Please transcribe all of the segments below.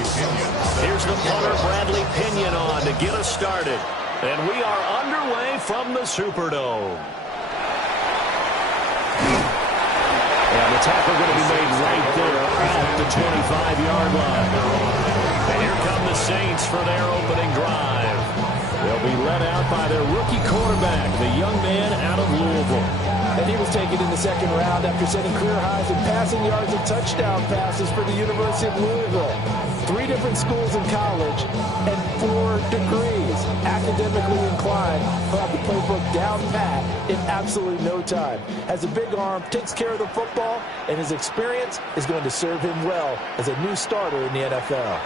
Here's the punter, Bradley Pinion, on to get us started. And we are underway from the Superdome. And the tackle going to be made right there at the 25-yard line. And here come the Saints for their opening drive. They'll be led out by their rookie quarterback, the young man out of Louisville. And he was taken in the second round after setting career highs in passing yards and touchdown passes for the University of Louisville. 3 different schools in college and 4 degrees. Academically inclined, he'll have the playbook down pat in absolutely no time. Has a big arm, takes care of the football, and his experience is going to serve him well as a new starter in the NFL.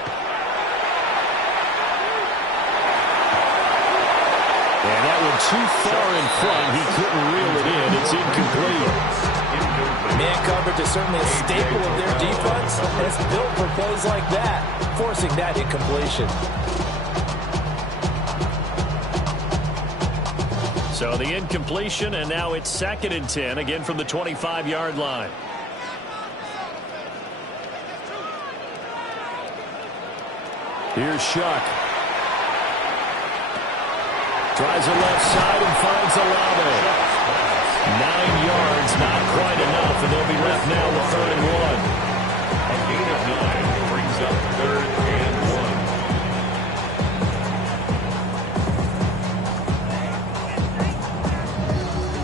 And that one too far in front. He couldn't reel it in. It's incomplete. Man coverage is certainly a staple of their defense, and it's built for plays like that, forcing that incompletion. So the incompletion, and now it's 2nd and 10, again from the 25-yard line. Here's Shuck. Tries the left side and finds Olave. 9 yards, not quite enough, and they'll be left now with 3rd and 1. A gain of 9 brings up 3rd and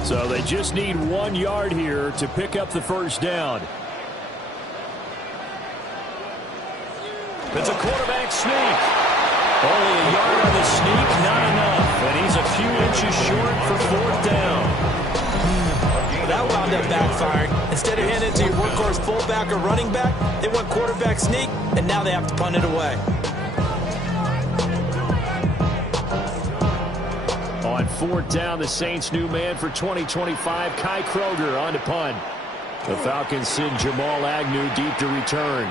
1. So they just need 1 yard here to pick up the first down. It's a quarterback sneak. Only a yard on the sneak, not enough. And he's a few inches short for 4th down. That wound up backfiring. Instead of handing it to your workhorse fullback or running back, they went quarterback sneak, and now they have to punt it away. On 4th down, the Saints' new man for 2025, Kai Kroger, on to punt. The Falcons send Jamal Agnew deep to return.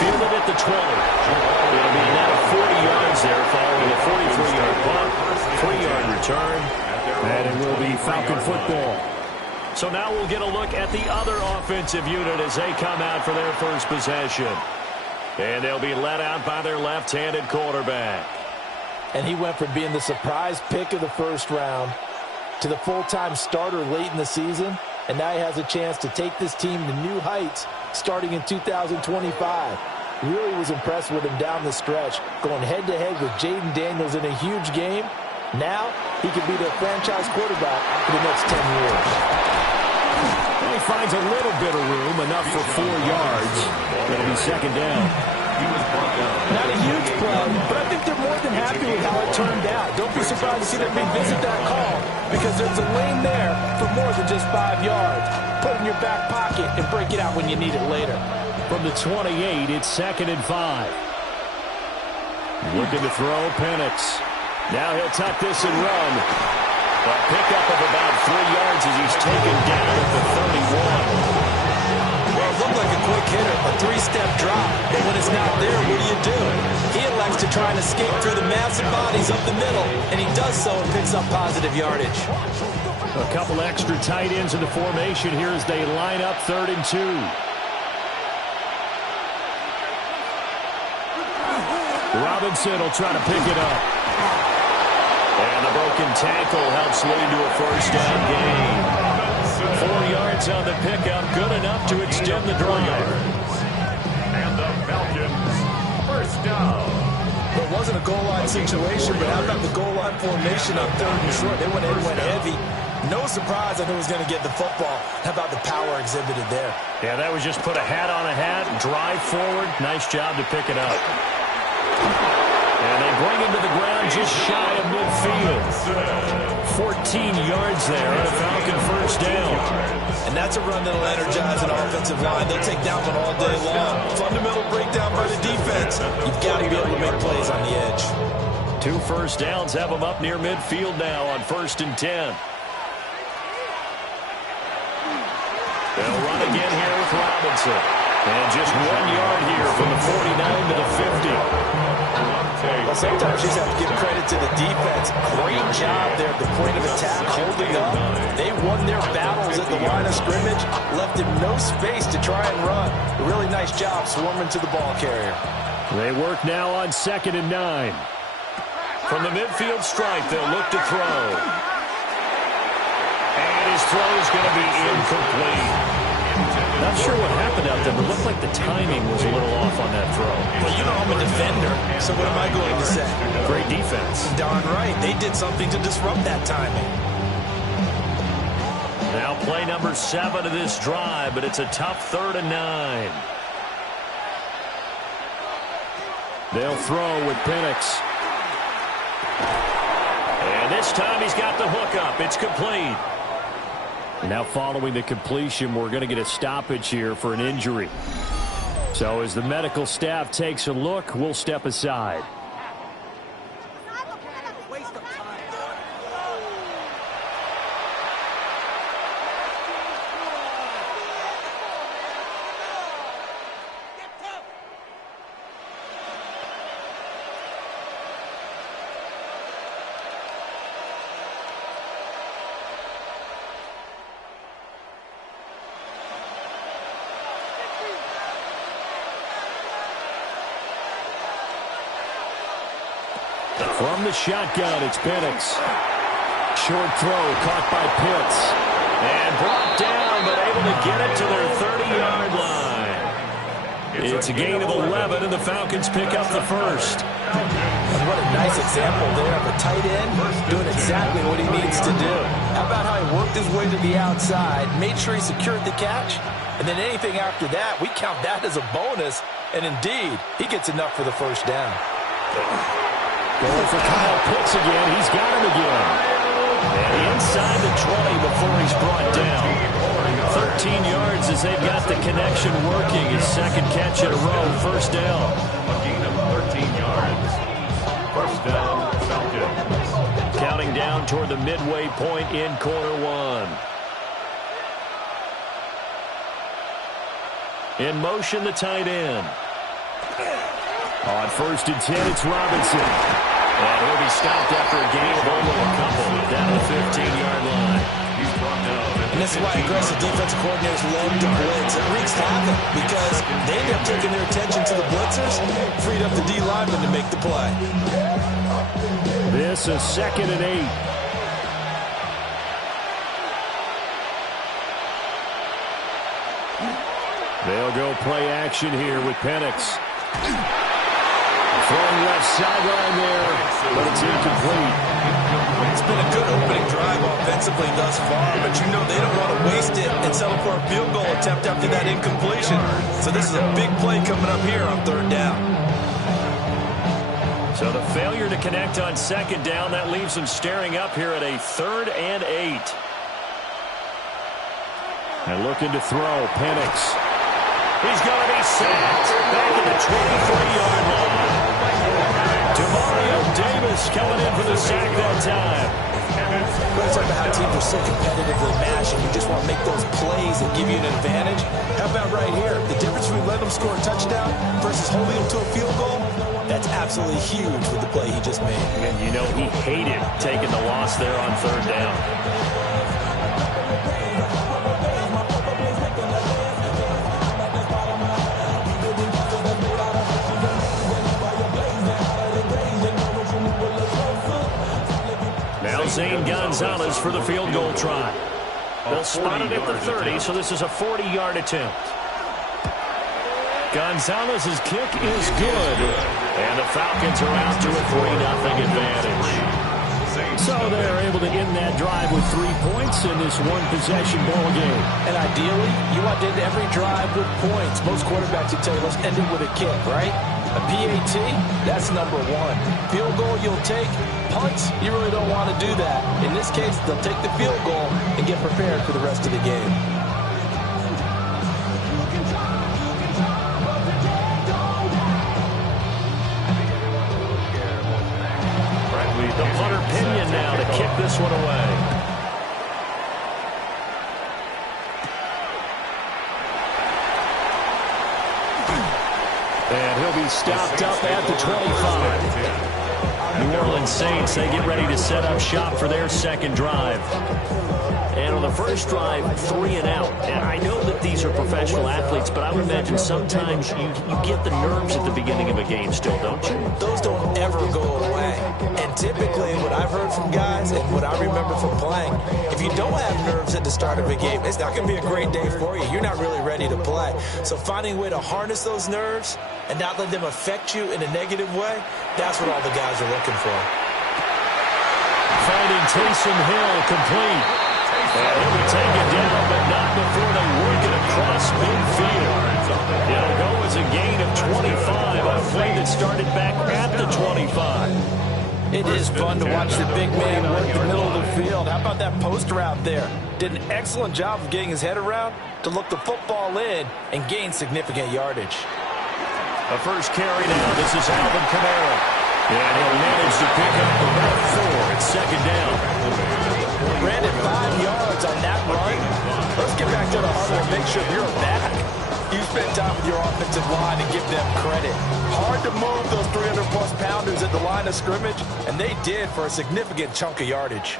Fielded at the 20. It'll be now 40 yards there following a 43-yard punt, 3-yard return, and it will be Falcon football. So now we'll get a look at the other offensive unit as they come out for their first possession. And they'll be led out by their left-handed quarterback. And he went from being the surprise pick of the first round to the full-time starter late in the season, and now he has a chance to take this team to new heights starting in 2025. Really was impressed with him down the stretch, going head-to-head with Jaden Daniels in a huge game. Now he could be their franchise quarterback for the next 10 years. And he finds a little bit of room, enough for 4 yards. It'll be 2nd down. Not a huge play, but I think they're more than happy with how it turned out. Don't be surprised to see them revisit that call, because there's a lane there for more than just 5 yards. Put it in your back pocket and break it out when you need it later. From the 28, it's 2nd and 5. Looking to throw, Penix. Now he'll tuck this and run. A pickup of about 3 yards as he's taken down at the 31. Well, it looked like a quick hitter, a 3-step drop. But when it's not there, what do? He elects to try and escape through the massive bodies up the middle, and he does so and picks up positive yardage. A couple extra tight ends in the formation here as they line up 3rd and 2. Robinson will try to pick it up. And the broken tackle helps lead to a first down gain. 4 yards on the pickup, good enough to extend the drive. And the Falcons, first down. It wasn't a goal line situation, but how about the goal line formation on 3rd and short? They went heavy. No surprise I knew he was going to get the football. How about the power exhibited there? Yeah, that was just put a hat on a hat, drive forward. Nice job to pick it up. And they bring him to the ground just shy of midfield. 14 yards there on a Falcon first down. And that's a run that'll energize an offensive line. They'll take that one all day long. Fundamental breakdown by the defense. You've got to be able to make plays on the edge. 2 first downs have them up near midfield now on 1st and 10. They'll run again here with Robinson. And just 1 yard here from the 49 to the 50. Well, sometimes you just have to give credit to the defense. Great job there at the point of attack, holding up. They won their battles at the line of scrimmage, left him no space to try and run. A really nice job swarming to the ball carrier. They work now on 2nd and 9. From the midfield stripe, they'll look to throw. And his throw is going to be incomplete. Not sure what happened out there, but it looked like the timing was a little off on that throw. Well, you know I'm a defender, so what am I going to say? Great defense. Darn right. They did something to disrupt that timing. Now play number 7 of this drive, but it's a tough 3rd and 9. They'll throw with Penix. And this time he's got the hook up. It's complete. Now following the completion, we're going to get a stoppage here for an injury. So as the medical staff takes a look, we'll step aside. From the shotgun, it's Penix. Short throw caught by Pitts. And brought down, but able to get it to their 30-yard line. It's a gain of 11, and the Falcons pick up the first. And what a nice example there of a tight end doing exactly what he needs to do. How about how he worked his way to the outside, made sure he secured the catch, and then anything after that, we count that as a bonus. And indeed, he gets enough for the first down. Going for Kyle Pitts again. He's got him again. And inside the 20 before he's brought down. 13 yards as they've got the connection working. His second catch in a row. First down. A gain of 13 yards. First down, Falcons. Counting down toward the midway point in quarter one. In motion, the tight end. On 1st and 10, it's Robinson. And he'll be stopped after a gain of only a couple down the 15-yard line. He's brought down. And this is why aggressive defensive coordinators love to blitz. It wreaks havoc because they end up taking their attention to the blitzers, freed up the D lineman to make the play. This is 2nd and 8. They'll go play action here with Penix. Throwing left sideline there, but it's incomplete. It's been a good opening drive offensively thus far, but you know they don't want to waste it and settle for a field goal attempt after that incompletion. So this is a big play coming up here on 3rd down. So the failure to connect on 2nd down, that leaves them staring up here at a 3rd and 8. And looking to throw, Penix. He's going to be sacked back at the 23-yard line. Demario Davis coming in for the sack that time. We're talking about how teams are so competitively matched and you just want to make those plays that give you an advantage. How about right here? The difference between letting them score a touchdown versus holding them to a field goal, that's absolutely huge with the play he just made. And you know he hated taking the loss there on 3rd down. Zane Gonzalez for the field goal try. They'll spot it at the 30, so this is a 40-yard attempt. Gonzalez's kick is good, and the Falcons are out to a 3-0 advantage. So they're able to end that drive with 3 points in this one-possession ball game. And ideally, you want to end every drive with points. Most quarterbacks would tell you, let's end it with a kick, right? A PAT, that's number 1. Field goal you'll take. Punts, you really don't want to do that. In this case, they'll take the field goal and get prepared for the rest of the game. The punter Pinion now to kick this one away. And he'll be stopped up at the 25. New Orleans Saints, they get ready to set up shop for their second drive. And on the first drive, 3 and out. And I know that these are professional athletes, but I would imagine sometimes you get the nerves at the beginning of a game still, don't you? Those don't ever go away. And typically what I've heard from guys and what I remember from playing, if you don't have nerves at the start of a game, it's not going to be a great day for you. You're not really ready to play. So finding a way to harness those nerves and not let them affect you in a negative way, that's what all the guys are looking for. Finding Taysom Hill complete. And he'll be taken down, but not before they work it across midfield. It'll go as a gain of 25 on a play that started back at the 25. It is fun to watch the big man work the middle of the field. How about that post route there? Did an excellent job of getting his head around to look the football in and gain significant yardage. A first carry now. This is Alvin Kamara. And he'll manage to pick up about 4. It's second down. Brandon, 5 yards on that run. Let's get back to the huddle and make sure you're back. You spend time with your offensive line and give them credit. Hard to move those 300-plus pounders at the line of scrimmage, and they did for a significant chunk of yardage.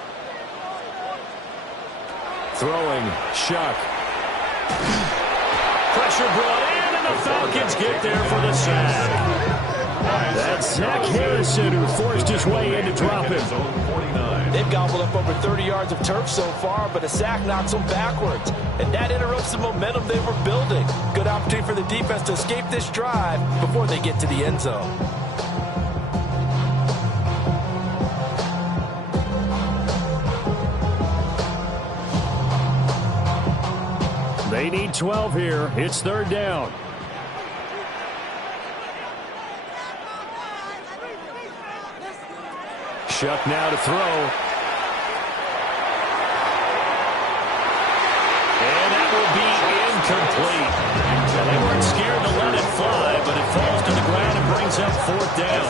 Throwing, Shuck. Pressure brought in, and the Falcons get there for the sack. That's Zach Harrison who forced his way in to drop him. They've gobbled up over 30 yards of turf so far, but a sack knocks them backwards. And that interrupts the momentum they were building. Good opportunity for the defense to escape this drive before they get to the end zone. They need 12 here. It's third down. Shuck now to throw. And that will be incomplete. And they weren't scared to let it fly, but it falls to the ground and brings up fourth down.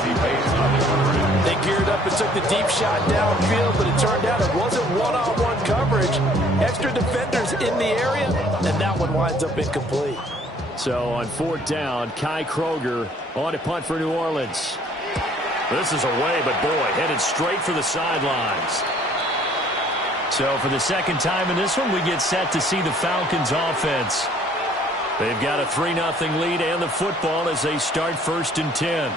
They geared up and took the deep shot downfield, but it turned out it wasn't one-on-one coverage. Extra defenders in the area, and that one winds up incomplete. So on fourth down, Kai Kroger on to punt for New Orleans. This is away, but boy, headed straight for the sidelines. So for the second time in this one, we get set to see the Falcons offense. They've got a 3-0 lead and the football as they start 1st and 10.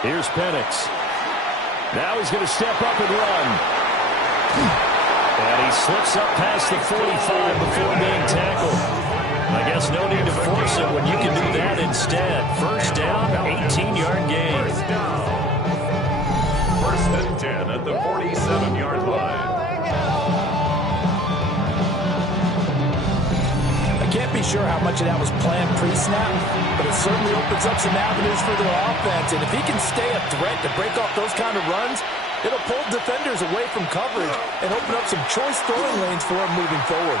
Here's Penix. Now he's going to step up and run. And he slips up past the 45 before being tackled. I guess no need to force it when you can do that instead. First down, 18-yard gain. First and 10 at the 47-yard line. I can't be sure how much of that was planned pre-snap, but it certainly opens up some avenues for their offense. And if he can stay a threat to break off those kind of runs, it'll pull defenders away from coverage and open up some choice throwing lanes for him moving forward.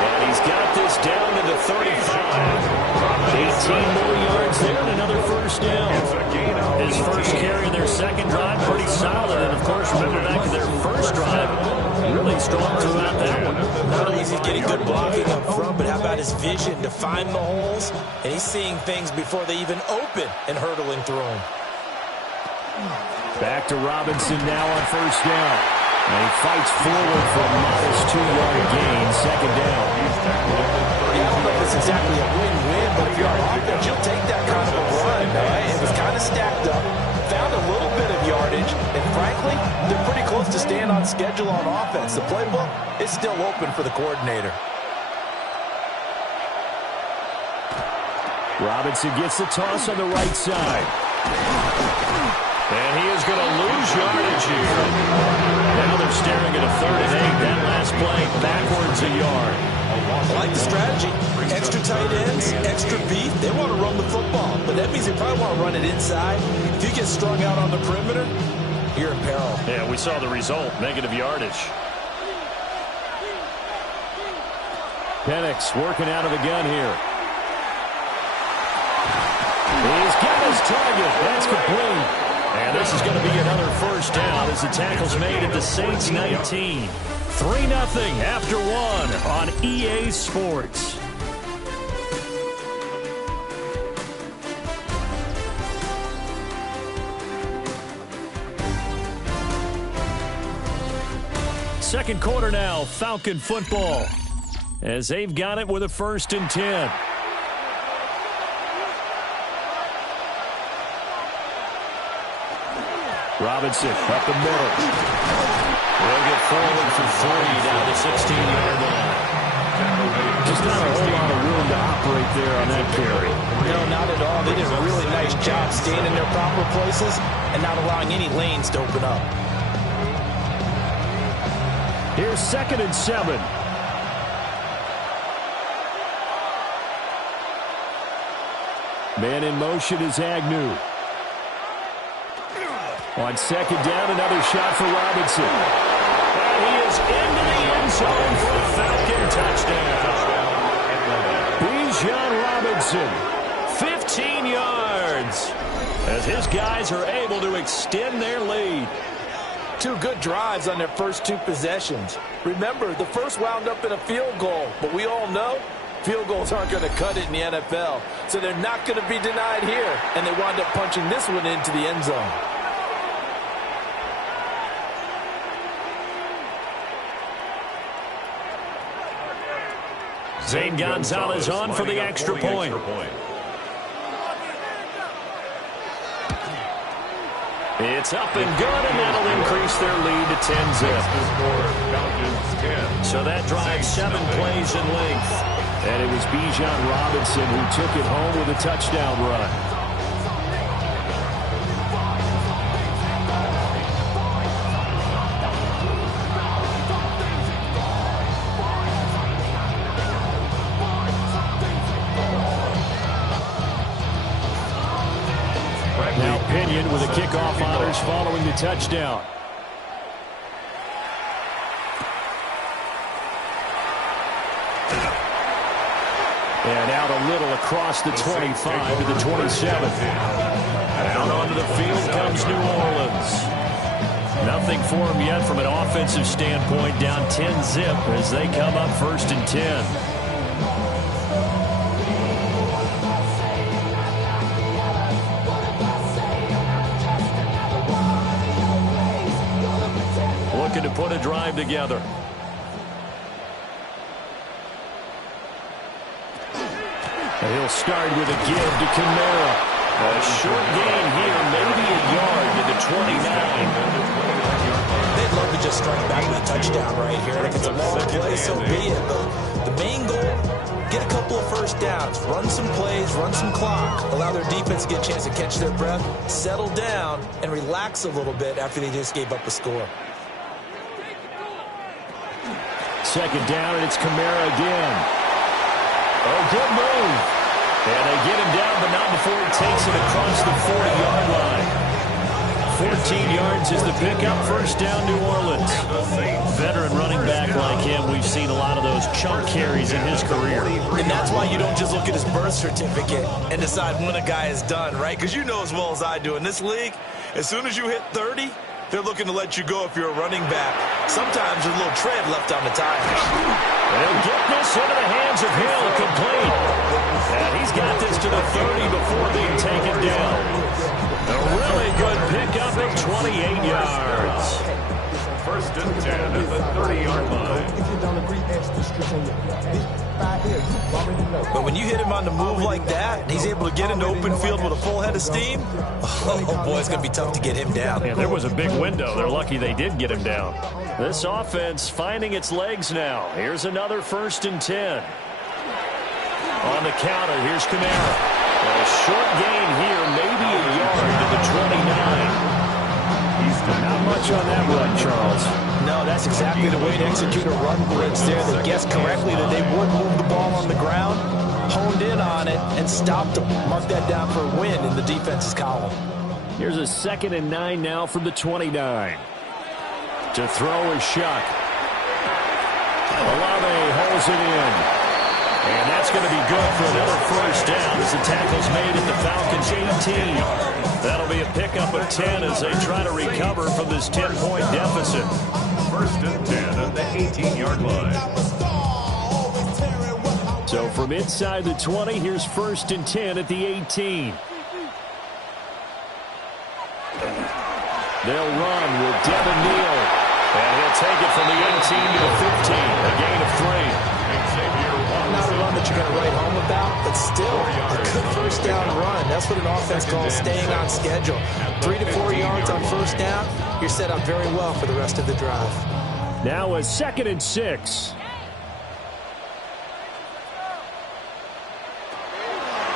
And he's got this down to the 35. 18 more yards there and another first down. His first carry of their second drive, pretty solid. And, of course, remember back to their first drive, really strong throughout that one. Not only is he getting good blocking up front, but how about his vision to find the holes? And he's seeing things before they even open and hurdling through them. Back to Robinson now on first down. And he fights forward for a modest 2-yard gain, second down. Yeah, I don't know if it's exactly a win-win, but if you're on offense, you'll take that kind of a run. Right? It was kind of stacked up, found a little bit of yardage, and frankly, they're pretty close to staying on schedule on offense. The playbook is still open for the coordinator. Robinson gets the toss on the right side. And he is going to lose yardage here. Now they're staring at a 3rd and 8. That last play backwards a yard. I like the strategy. Extra tight ends, extra beef. They want to run the football, but that means they probably want to run it inside. If you get strung out on the perimeter, you're in peril. Yeah, we saw the result, negative yardage. Penix working out of the gun here. He's got his target. That's complete. And this is going to be another first down as the tackle's made at the Saints 19. 3-0 after 1 on EA Sports. Second quarter now, Falcon football, as they've got it with a 1st and 10. Robinson up the middle. Will get forward for 3 down the 16-yard line. Just not a whole lot of room to operate there on that carry. No, not at all. They did a really nice job staying in their proper places and not allowing any lanes to open up. Here's 2nd and 7. Man in motion is Agnew. On 2nd down, another shot for Robinson. And he is into the end zone for a Falcon touchdown. Bijan Robinson, 15 yards, as his guys are able to extend their lead. 2 good drives on their first 2 possessions. Remember, the first wound up in a field goal, but we all know field goals aren't going to cut it in the NFL, so they're not going to be denied here, and they wound up punching this one into the end zone. Zane Gonzalez on for the extra point. It's up and good, and that'll increase their lead to 10-zip. So that drives 7 plays in length. And it was Bijan Robinson who took it home with a touchdown run. Now Pinion with a kickoff honors following the touchdown. And out a little across the 25 to the 27. Out onto the field comes New Orleans. Nothing for them yet from an offensive standpoint, down 10-zip as they come up 1st and 10. Looking to put a drive together. And he'll start with a give to Kamara. A short gain here, maybe a yard to the 29. They'd love to just strike back with a touchdown right here. And if it's a long play, so be it. But the main goal, get a couple of first downs, run some plays, run some clock, allow their defense to get a chance to catch their breath, settle down, and relax a little bit after they just gave up a score. 2nd down, and it's Kamara again. Oh, good move. And they get him down, but not before he takes it across the 40-yard line. 14 yards is the pickup. 1st down, New Orleans. Veteran running back like him, we've seen a lot of those chunk carries in his career. And that's why you don't just look at his birth certificate and decide when a guy is done, right? Because you know as well as I do, in this league, as soon as you hit 30, they're looking to let you go if you're a running back. Sometimes there's a little tread left on the tires. They'll get this into the hands of Hill, complete. And he's got this to the 30 before being taken down. A really good pickup of 28 yards. 1st and 10 at the 30-yard line. But when you hit him on the move like that, he's able to get into open field with a full head of steam, oh boy, it's going to be tough to get him down. Yeah, there was a big window. They're lucky they did get him down. This offense finding its legs now. Here's another 1st and 10. On the counter, here's Kamara. A short gain here, maybe a yard to the 29. Not much on that run, Charles. No, that's exactly the way to execute a run blitz there. They guessed correctly that they would move the ball on the ground, honed in on it, and stopped to mark that down for a win in the defense's column. Here's a 2nd and 9 now from the 29. To throw is Shuck. Olave holds it in. And that's going to be good for another first down as the tackle's made at the Falcons' 18. That'll be a pickup of 10 as they try to recover from this 10-point deficit. 1st and 10 at the 18-yard line. So from inside the 20, here's 1st and 10 at the 18. They'll run with Devin Neal. And he'll take it from the 18 to the 15. A gain of 3. Not a run that you're going to write home about, but still a good first down run. That's what an offense calls staying on schedule. 3 to 4 yards on first down, you're set up very well for the rest of the drive. Now a 2nd and 6.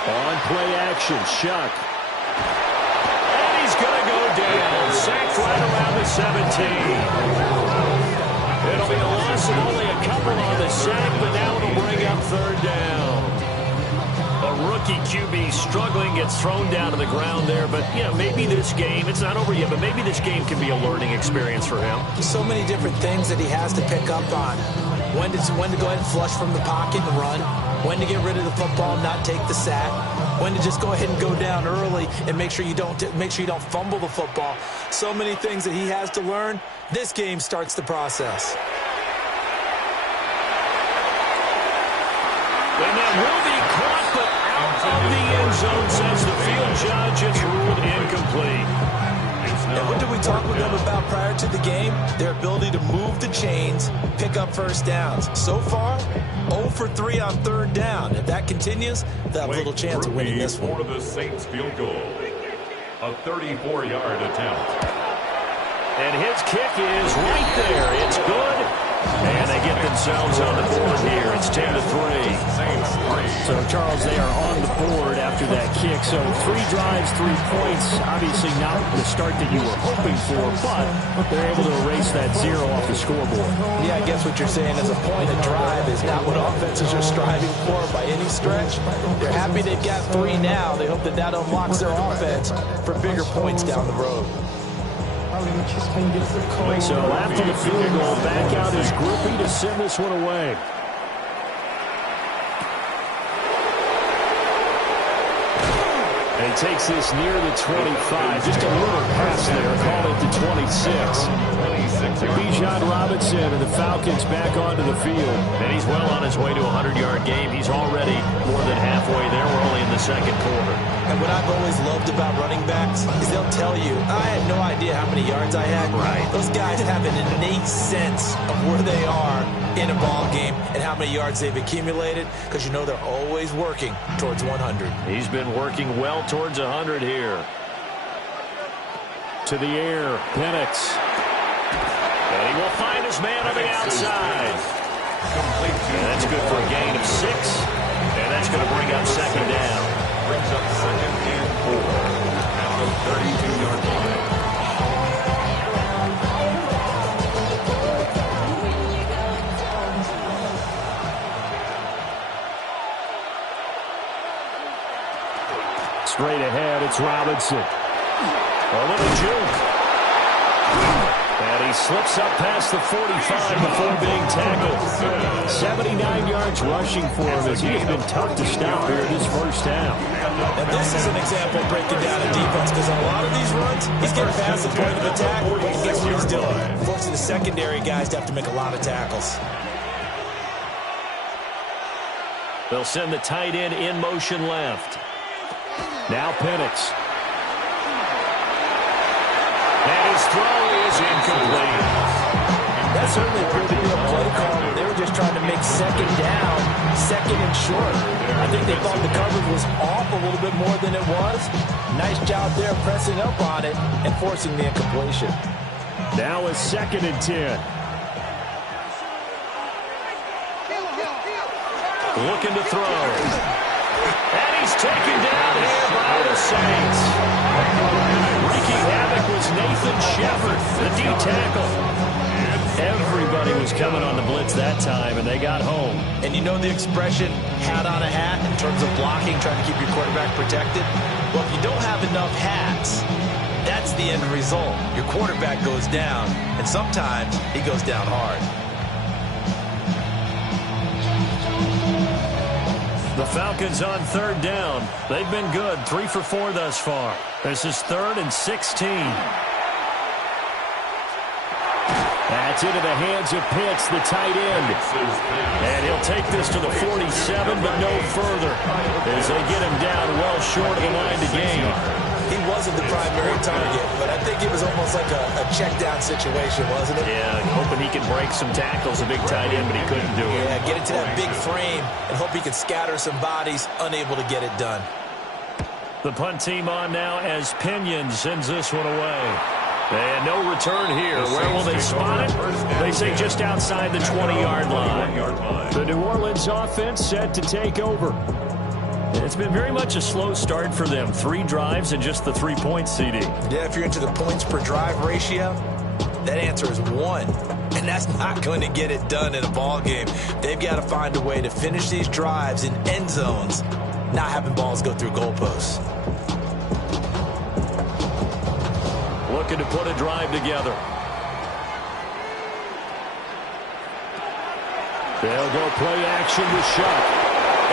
On play action, Shuck. And he's going to go down. Sacked right around the 17. It'll be a loss of only a couple on the sack, but now it'll bring up 3rd down. A rookie QB struggling, gets thrown down to the ground there. But, yeah, maybe this game, it's not over yet, but maybe this game can be a learning experience for him. So many different things that he has to pick up on. When to go ahead and flush from the pocket and run. When to get rid of the football, not take the sack. When to just go ahead and go down early and make sure you don't fumble the football. So many things that he has to learn. This game starts the process. And that will be caught, but out of the end zone, says the field judge. It's ruled incomplete. And what did we talk with them about prior to the game? Their ability to move the chains, pick up first downs. So far, 0 for 3 on 3rd down. If that continues, they'll have a little chance of winning this one. For the Saints field goal. A 34-yard attempt. And his kick is right there. It's good. And they get themselves on the board here. It's 10 to 3. So, Charles, they are on the board after that kick. So 3 drives, 3 points. Obviously not the start that you were hoping for, but they're able to erase that 0 off the scoreboard. Yeah, I guess what you're saying is a point of drive is not what offenses are striving for by any stretch. They're happy they've got 3 now. They hope that that unlocks their offense for bigger points down the road. So after the field goal, back out is Grippy to send this one away. And he takes this near the 25. Just a little pass there. Call it the 26. Bijan Robinson and the Falcons back onto the field. And he's well on his way to a 100-yard game. He's already more than halfway there. We're only in the 2nd quarter. And what I've always loved about running backs is they'll tell you, I had no idea how many yards I had. Right. Those guys have an innate sense of where they are in a ball game and how many yards they've accumulated, because you know they're always working towards 100. He's been working well towards 100 here. To the air, Penix. And he will find his man on the outside. And that's good for a gain of 6. And that's going to bring up 2nd down. Brings up 2nd and 4 at the 32-yard line. Straight ahead, it's Robinson. A little juke. And he slips up past the 45 before being tackled. 79 yards rushing for him as he has been tough to stop here this first half. And this is an example of breaking down a defense, because on a lot of these runs, he's getting past the point of attack, and guess what he's doing? Forcing the secondary guys to have to make a lot of tackles. They'll send the tight end in motion left. Now Penix. And his throw is incomplete. That certainly appeared to be a play call where they were just trying to make 2nd down, 2nd and short. I think they thought the coverage was off a little bit more than it was. Nice job there pressing up on it and forcing the incompletion. Now a 2nd and 10. Looking to throw. And he's taken down here by the Saints. Wreaking havoc was Nathan Shepard, the D-tackle. Everybody was coming on the blitz that time, and they got home. And you know the expression, hat on a hat, in terms of blocking, trying to keep your quarterback protected? Well, if you don't have enough hats, That's the end result. Your quarterback goes down, and sometimes he goes down hard. The Falcons on third down. They've been good, 3 for 4 thus far. This is 3rd and 16. That's into the hands of Pitts, the tight end. And he'll take this to the 47, but no further, as they get him down well short of the line to gain. He wasn't the primary target, but I think it was almost like a check-down situation, wasn't it? Yeah, hoping he can break some tackles, a big tight end, but he couldn't do it. Yeah, get into that big frame and hope he can scatter some bodies, unable to get it done. The punt team on now as Pinion sends this one away. And no return here. Where will they spot it? They say just outside the 20-yard line. The New Orleans offense set to take over. It's been very much a slow start for them. 3 drives and just the 3 points, CD. Yeah, if you're into the points per drive ratio, that answer is 1. And that's not going to get it done in a ball game. They've got to find a way to finish these drives in end zones, not having balls go through goalposts. Looking to put a drive together. They'll go play action with Shuck.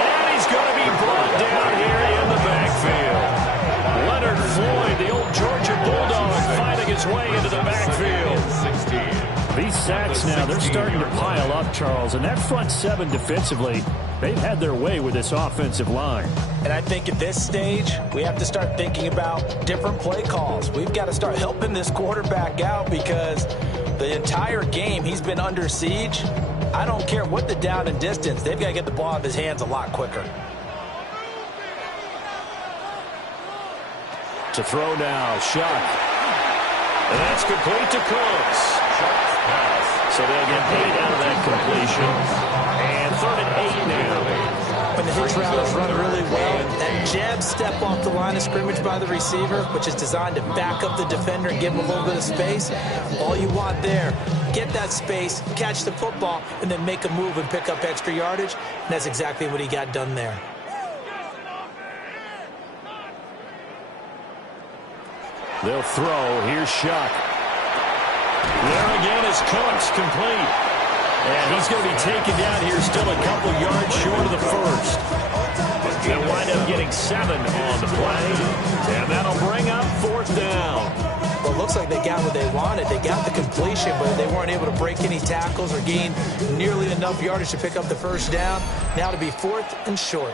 And he's going to be brought down here in the backfield. Leonard Floyd, the old Georgia Bulldog, finding his way into the backfield. These sacks now, they're starting to pile up, Charles. And that front 7 defensively, they've had their way with this offensive line. And I think at this stage, we have to start thinking about different play calls. We've got to start helping this quarterback out because the entire game he's been under siege. I don't care what the down and distance. They've got to get the ball out of his hands a lot quicker. To throw now, Shuck. And that's complete to Cooks. So they'll get 8 out of that completion. And 3rd and 8 now. When the hitch route is run really well, that jab step off the line of scrimmage by the receiver, which is designed to back up the defender and give him a little bit of space, all you want there, get that space, catch the football, and then make a move and pick up extra yardage. And that's exactly what he got done there. They'll throw. Here's Shuck. There again is Cooks, complete. And he's going to be taken down here still a couple yards short of the first. They'll wind up getting 7 on the play. And that'll bring up 4th down. Well, it looks like they got what they wanted. They got the completion, but they weren't able to break any tackles or gain nearly enough yardage to pick up the first down. Now to be 4th and short.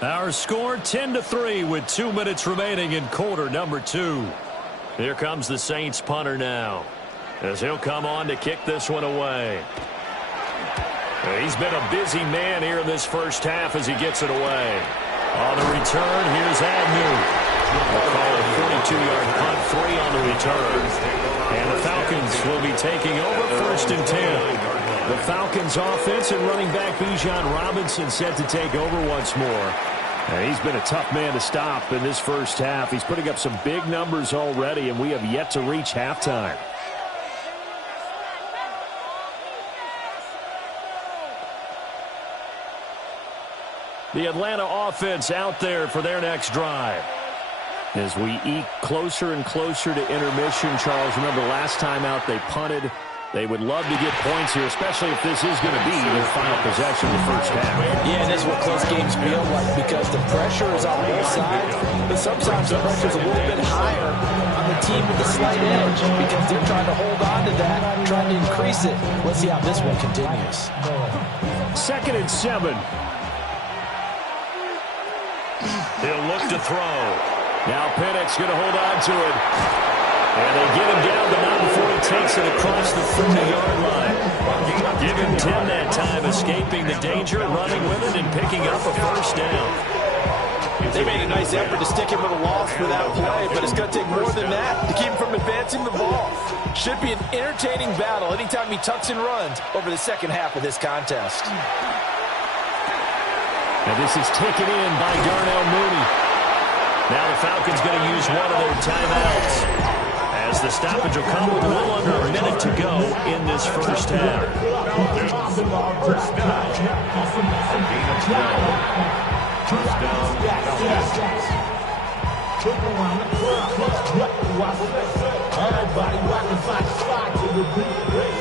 Our score 10-3 with 2 minutes remaining in quarter number 2. Here comes the Saints punter now, as he'll come on to kick this one away. He's been a busy man here in this first half as he gets it away. On the return, here's Agnew. They'll call a 42-yard punt, 3 on the return. And the Falcons will be taking over 1st and 10. The Falcons offense and running back Bijan Robinson set to take over once more. And he's been a tough man to stop in this first half. He's putting up some big numbers already, and we have yet to reach halftime. The Atlanta offense out there for their next drive. As we eke closer and closer to intermission, Charles, remember last time out they punted. They would love to get points here, especially if this is going to be their final possession of the first half. Yeah, and this is what close games feel like because the pressure is on both sides, but sometimes the pressure is a little bit higher on the team with the slight edge because they're trying to hold on to that, trying to increase it. Let's see how this one continues. 2nd and 7. He'll look to throw. Now Penix going to hold on to it. And they get him down, but not before he takes it across the 30-yard line. Give him 10 that time, escaping the danger, running with it, and picking up a first down. They made a nice effort to stick him with a loss for that play, but it's going to take more than that to keep him from advancing the ball. Should be an entertaining battle anytime he tucks and runs over the second half of this contest. And this is taken in by Darnell Mooney. Now the Falcons going to use one of their timeouts, as the stoppage will come with a little under a minute to go in this first half. Everybody rockin' side to the beat.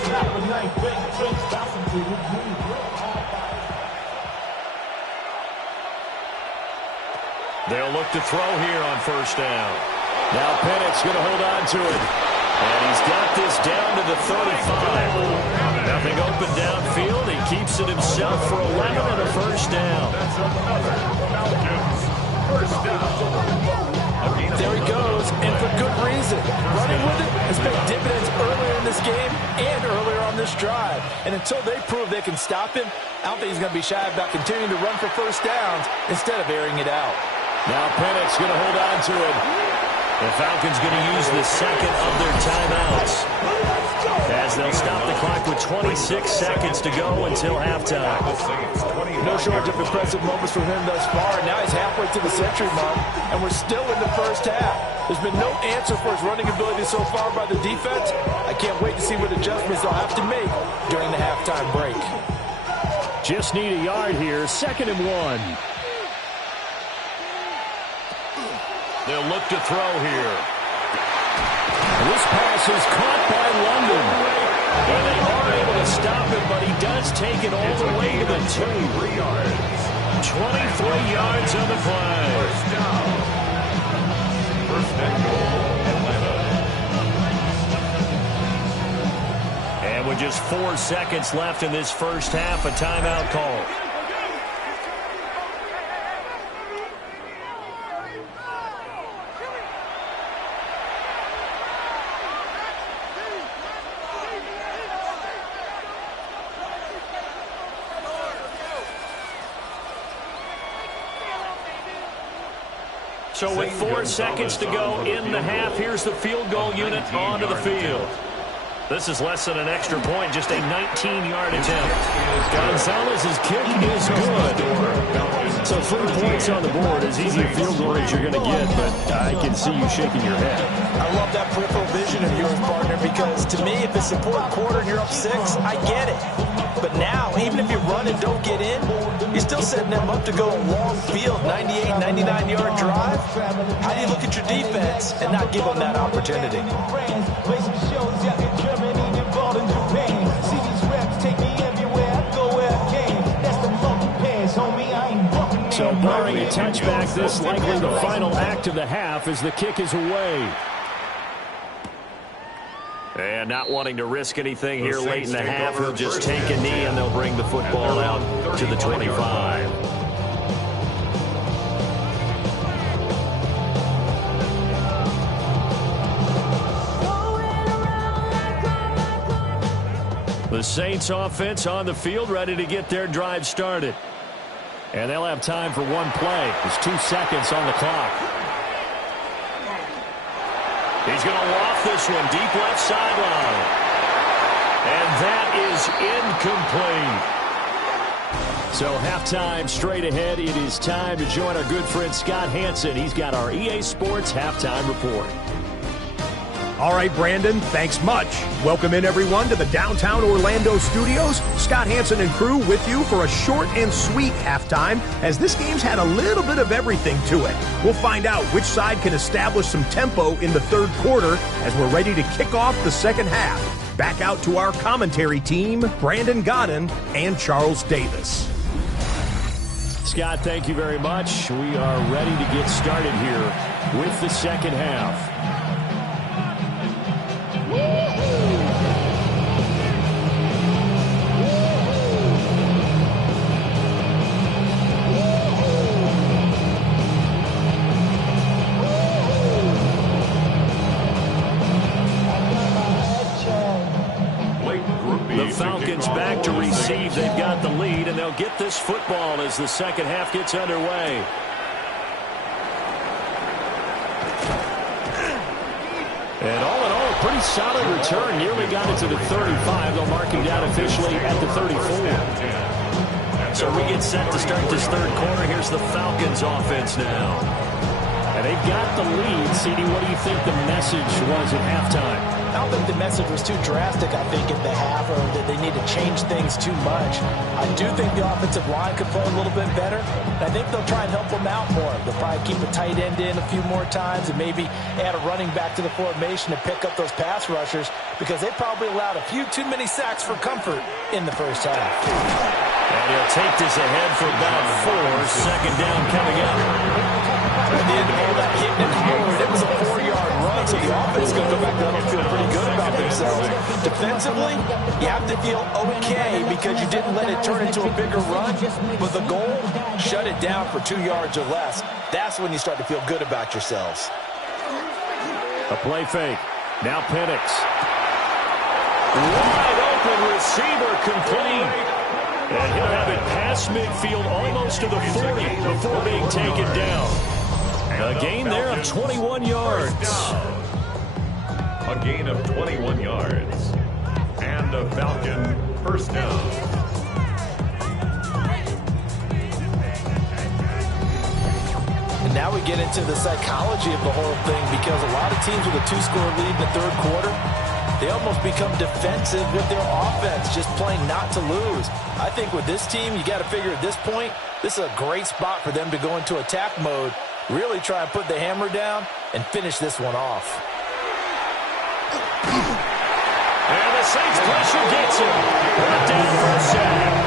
Snap a knife, bang, drinks, bouncing to the beat. They'll look to throw here on first down. Now Pennett's going to hold on to it. And he's got this down to the 35. Nothing open downfield. He keeps it himself for 11 and a first down. First down. There he goes, and for good reason. Running with it has paid dividends earlier in this game and earlier on this drive. And until they prove they can stop him, I don't think he's going to be shy about continuing to run for first downs instead of airing it out. Now Pennett's going to hold on to it. The Falcons going to use the second of their timeouts as they'll stop the clock with 26 seconds to go until halftime. No shortage of impressive moments from him thus far. Now he's halfway to the century mark, and we're still in the first half. There's been no answer for his running ability so far by the defense. I can't wait to see what adjustments they'll have to make during the halftime break. Just need a yard here. 2nd and 1. They'll look to throw here. This pass is caught by London. And they are able to stop him, but he does take it all the way to the 23 yards. 23 yards on the play. First down. First and goal, Atlanta. And with just 4 seconds left in this first half, a timeout call. So with 4 seconds to go in the half, here's the field goal unit onto the field. This is less than an extra point, just a 19-yard attempt. Gonzalez's kick is good. So 3 points on the board, as easy a field goal as you're going to get, but I can see you shaking your head. I love that peripheral vision of yours, partner, because to me, if it's the fourth quarter and you're up 6, I get it. But now, even if you run and don't get in, you're still setting them up to go a long field, 98, 99-yard drive. How do you look at your defense and not give them that opportunity? So barring a touchback, this likely the final act of the half as the kick is away. And not wanting to risk anything here late in the half, he'll just take a knee and they'll bring the football out to the 25. The Saints offense on the field, ready to get their drive started. And they'll have time for one play. There's 2 seconds on the clock. He's going to loft this one deep left sideline. And that is incomplete. So halftime straight ahead. It is time to join our good friend Scott Hansen. He's got our EA Sports halftime report. All right, Brandon, thanks much. Welcome in, everyone, to the downtown Orlando studios. Scott Hansen and crew with you for a short and sweet halftime, as this game's had a little bit of everything to it. We'll find out which side can establish some tempo in the third quarter as we're ready to kick off the second half. Back out to our commentary team, Brandon Godden and Charles Davis. Scott, thank you very much. We are ready to get started here with the second half. The Falcons back to receive. They've got the lead, and they'll get this football as the second half gets underway. And all in all, a pretty solid return. Nearly got it to the 35. They'll mark him down officially at the 34. So we get set to start this third quarter. Here's the Falcons offense now. And they've got the lead. CD, what do you think the message was at halftime? I don't think the message was too drastic, I think, at the half, or that they need to change things too much. I do think the offensive line could play a little bit better. I think they'll try and help them out more. They'll probably keep a tight end in a few more times and maybe add a running back to the formation to pick up those pass rushers, because they probably allowed a few too many sacks for comfort in the first half. And he'll take this ahead for about 4. Second down coming up. At the end of all that hitting and hollering, it was a 4-yard run, so the offense is going to go back there and feel pretty good about themselves. Defensively, you have to feel okay because you didn't let it turn into a bigger run, but the goal, shut it down for 2 yards or less. That's when you start to feel good about yourselves. A play fake. Now Penix. Wide open receiver complete. And he'll have it past midfield almost to the 40 before being taken down. A gain there of 21 yards. A gain of 21 yards. And a Falcon first down. And now we get into the psychology of the whole thing, because a lot of teams with a 2-score lead in the third quarter, they almost become defensive with their offense, just playing not to lose. I think with this team, you got to figure at this point, this is a great spot for them to go into attack mode, really try and put the hammer down and finish this one off. And the Saints pressure gets him. Brought down for a sack.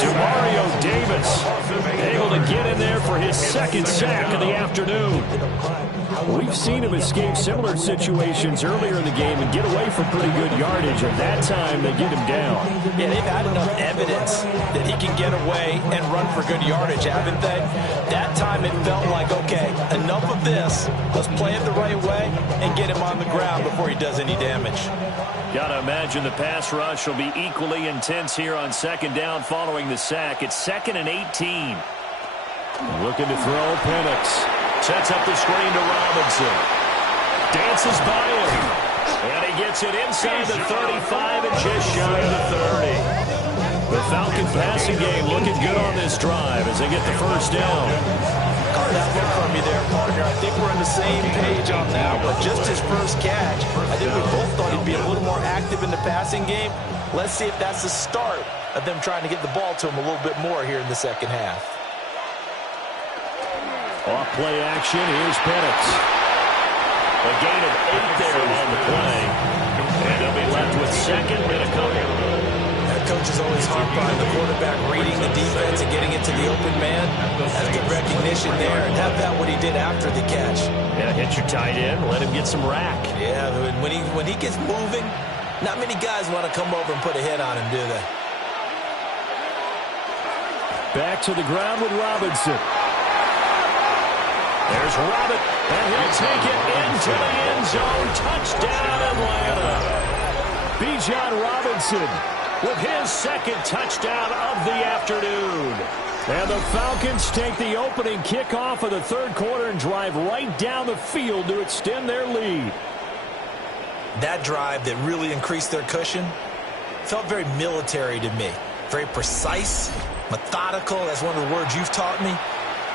Demario Davis able to get in there for his second sack of the afternoon. We've seen him escape similar situations earlier in the game and get away from pretty good yardage, and that time they get him down. Yeah, they've had enough evidence that he can get away and run for good yardage, haven't they? That time it felt like, okay, enough of this. Let's play it the right way and get him on the ground before he does any damage. Got to imagine the pass rush will be equally intense here on second down following the sack. It's 2nd and 18. Looking to throw. Penix sets up the screen to Robinson. Dances by him. And he gets it inside the 35 and just shy of the 30. The Falcon passing game looking good on this drive as they get the first down. Caught that look from you there, partner. I think we're on the same page on that one. Just his first catch. I think we both thought he'd be a little more active in the passing game. Let's see if that's the start of them trying to get the ball to him a little bit more here in the second half. Off play action. Here's Penix. A gain of 8 there on the play. And they'll be left with second and a couple. Coaches always harp on the quarterback reading the defense and getting it to the open man. That's good recognition there, and have that what he did after the catch. Yeah, hit your tight end, let him get some rack. Yeah, when he gets moving, not many guys want to come over and put a hit on him, do they? Back to the ground with Robinson. There's Robert, and he'll take it into the end zone. Touchdown, Atlanta. Bijan Robinson with his second touchdown of the afternoon. And the Falcons take the opening kickoff of the third quarter and drive right down the field to extend their lead. That drive that really increased their cushion felt very military to me. Very precise, methodical. That's one of the words you've taught me.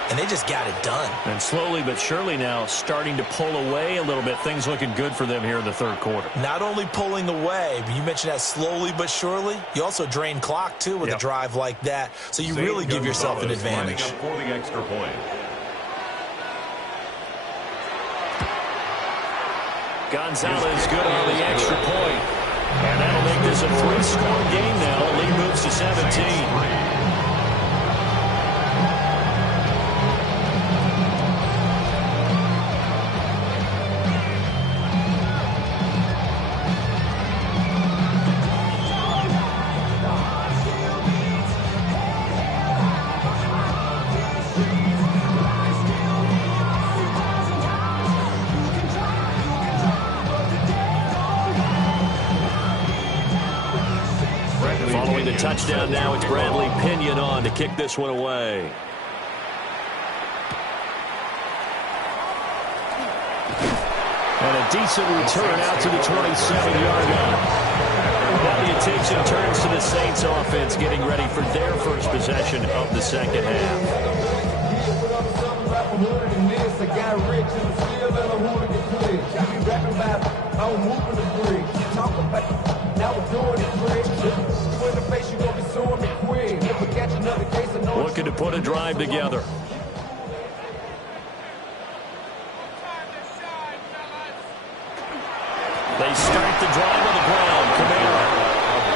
And they just got it done. And slowly but surely now starting to pull away a little bit. Things looking good for them here in the third quarter. Not only pulling away, but you mentioned that slowly but surely. You also drain clock, too, with a drive like that. So you really give yourself an advantage. For the extra point. Gonzalez good on the extra point. And that'll make this a 3-score game now. The lead moves to 17. Following the touchdown now, it's Bradley Pinion on to kick this one away. And a decent return out to the 27-yard line. Now the attention turns to the Saints offense getting ready for their first possession of the second half. hood and this. I got rich and still in a hooligan clique. You be rapping about, I'm moving the brick. You talking about, now we're doing it quick. You in the face, you gonna be suing me quick. If we catch another case, I know. Looking to put a drive together. They start the drive on the ground. Kamara.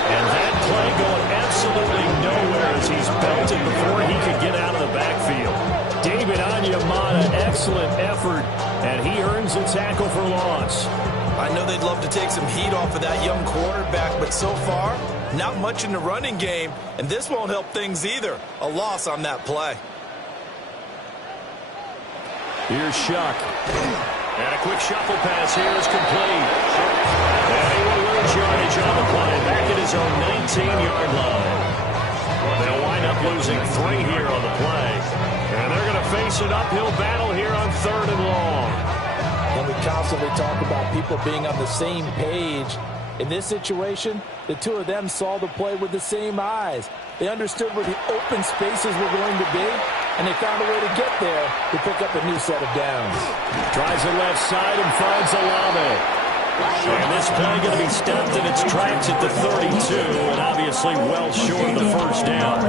And that play going absolutely nowhere as he's belted before he could get out of the backfield. David Onyemata, excellent effort, and he earns a tackle for loss. I know they'd love to take some heat off of that young quarterback, but so far, not much in the running game, and this won't help things either. A loss on that play. Here's Shuck. And a quick shuffle pass here is complete. And he will lose yardage on the play, back at his own 19-yard line. They'll wind up losing 3 here on the play. And they're going to face an uphill battle here on 3rd and long. And we constantly talk about people being on the same page. In this situation, the two of them saw the play with the same eyes. They understood where the open spaces were going to be, and they found a way to get there to pick up a new set of downs. Tries the left side and finds Olave. And this play going to be stopped in its tracks at the 32, and obviously well short of the first down.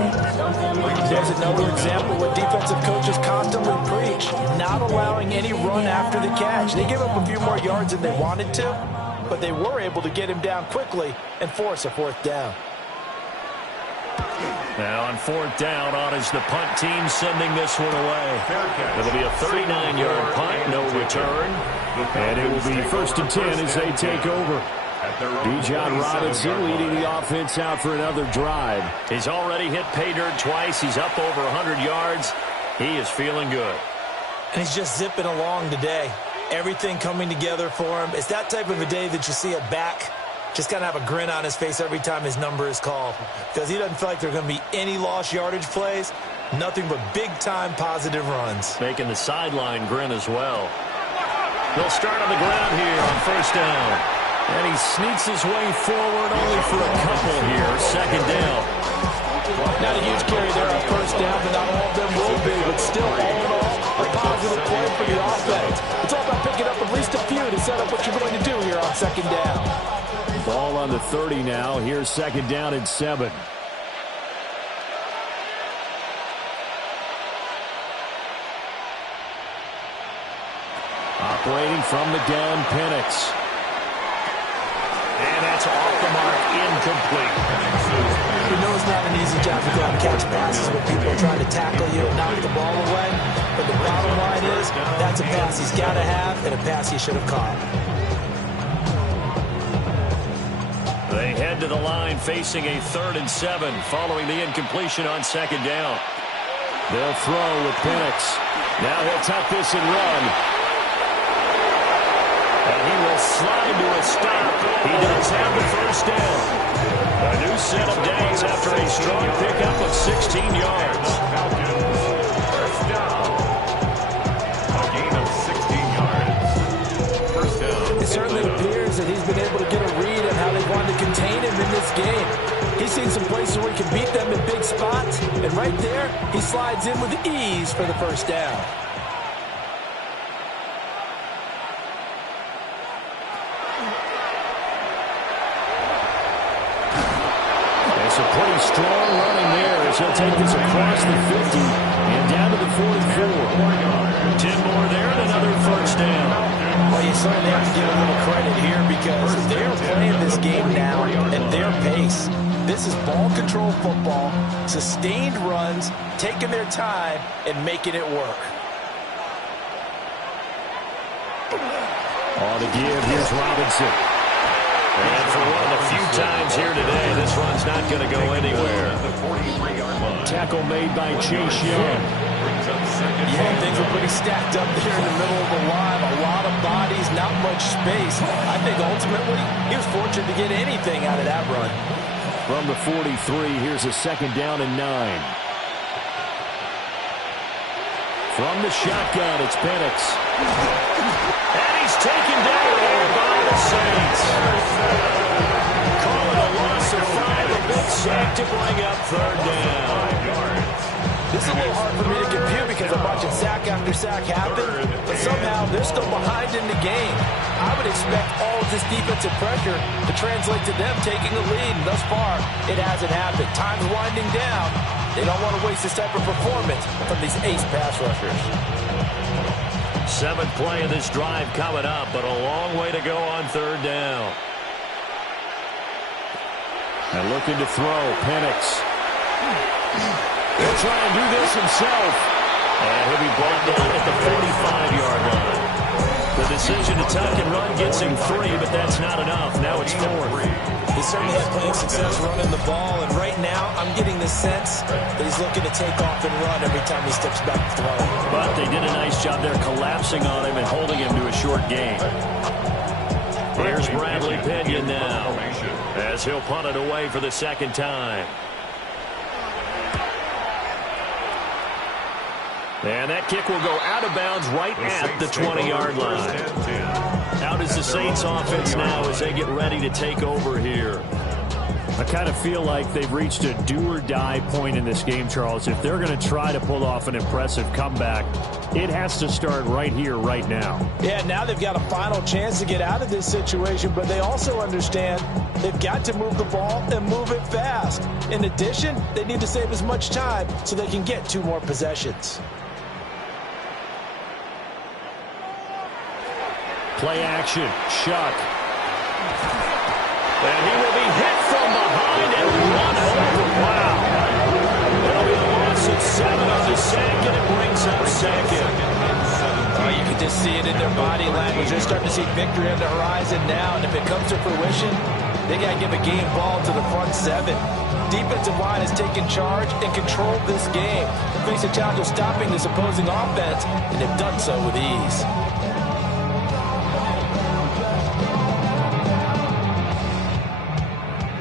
There's another example where defensive coaches constantly preach, not allowing any run after the catch. They give up a few more yards than they wanted to, but they were able to get him down quickly and force a 4th down. Now on 4th down, on is the punt team sending this one away. It'll be a 39-yard punt, no return. And it will be 1st and 10 as they take over. Bijan Robinson leading the offense out for another drive. He's already hit pay dirt twice. He's up over 100 yards. He is feeling good. And he's just zipping along today. Everything coming together for him. It's that type of a day that you see a back just kind of have a grin on his face every time his number is called, because he doesn't feel like there are going to be any lost yardage plays, nothing but big-time positive runs. Making the sideline grin as well. They'll start on the ground here on 1st down. And he sneaks his way forward only for a couple here, 2nd down. Not a huge carry there on 1st down, but not all of them will be, but still all in all, a positive play for the offense. It's all about picking up at least a few to set up what you're going to do here on 2nd down. Ball on the 30 now. Here's 2nd down and 7. Operating from the gun, Penix. And that's off the mark, incomplete. You know it's not an easy job to go out and catch passes when people are trying to tackle you and knock the ball away. But the bottom line is, that's a pass he's got to have and a pass he should have caught. They head to the line facing a 3rd and 7 following the incompletion on 2nd down. They'll throw with Penix. Now he'll tuck this and run. And he will slide to a stop. He does have the 1st down. A new set of downs after a strong pickup of 16 yards. Falcons, 1st down. A gain of 16 yards. 1st down. It certainly appears that he's been able to get a read on how they wanted to contain him in this game. He's seen some places where he can beat them in big spots, and right there, he slides in with ease for the 1st down. It's a pretty strong running there as he'll take this across the 50 and down to the 44. 10 more there and another 1st down. Well, you certainly have to give a little credit here because they're playing this game now at their pace. This is ball control football, sustained runs, taking their time, and making it work. On the give, here's Robinson. And for one of the few times here today, this run's not going to go anywhere. Tackle made by Chase Young. Yeah, things are pretty stacked up there in the middle of the line. A lot of bodies, not much space. I think ultimately he was fortunate to get anything out of that run. From the 43, here's a 2nd down and 9. From the shotgun, it's Penix. And he's taken down here by the Saints. Calling a loss of 5, a big sack to bring up 3rd down. This is a little hard for me to compute because I'm watching sack after sack happen, but somehow they're still behind in the game. I would expect all of this defensive pressure to translate to them taking a lead, and thus far, it hasn't happened. Time's winding down. They don't want to waste this type of performance from these ace pass rushers. 7th play of this drive coming up, but a long way to go on 3rd down. And looking to throw, Penix. He'll try and do this himself. And he'll be brought down at the 45-yard line. The decision to tuck and run gets him 3, but that's not enough. Now it's 4th. He certainly had plenty of success running the ball, and right now I'm getting the sense that he's looking to take off and run every time he steps back to throw. But they did a nice job there collapsing on him and holding him to a short gain. Here's Bradley Pinion now, as he'll punt it away for the 2nd time. And that kick will go out of bounds right at the 20-yard line. How does the Saints offense now as they get ready to take over here? I kind of feel like they've reached a do-or-die point in this game, Charles. If they're going to try to pull off an impressive comeback, it has to start right here, right now. Yeah, now they've got a final chance to get out of this situation, but they also understand they've got to move the ball and move it fast. In addition, they need to save as much time so they can get 2 more possessions. Play action, Shuck. And he will be hit from behind and run over. Wow. That'll be a loss of 7 on the sack, and it brings up 2nd. You can just see it in their body language. They're starting to see victory on the horizon now, and if it comes to fruition, they got to give a game ball to the front 7. Defensive line has taken charge and controlled this game. They face a challenge of stopping this opposing offense, and they've done so with ease.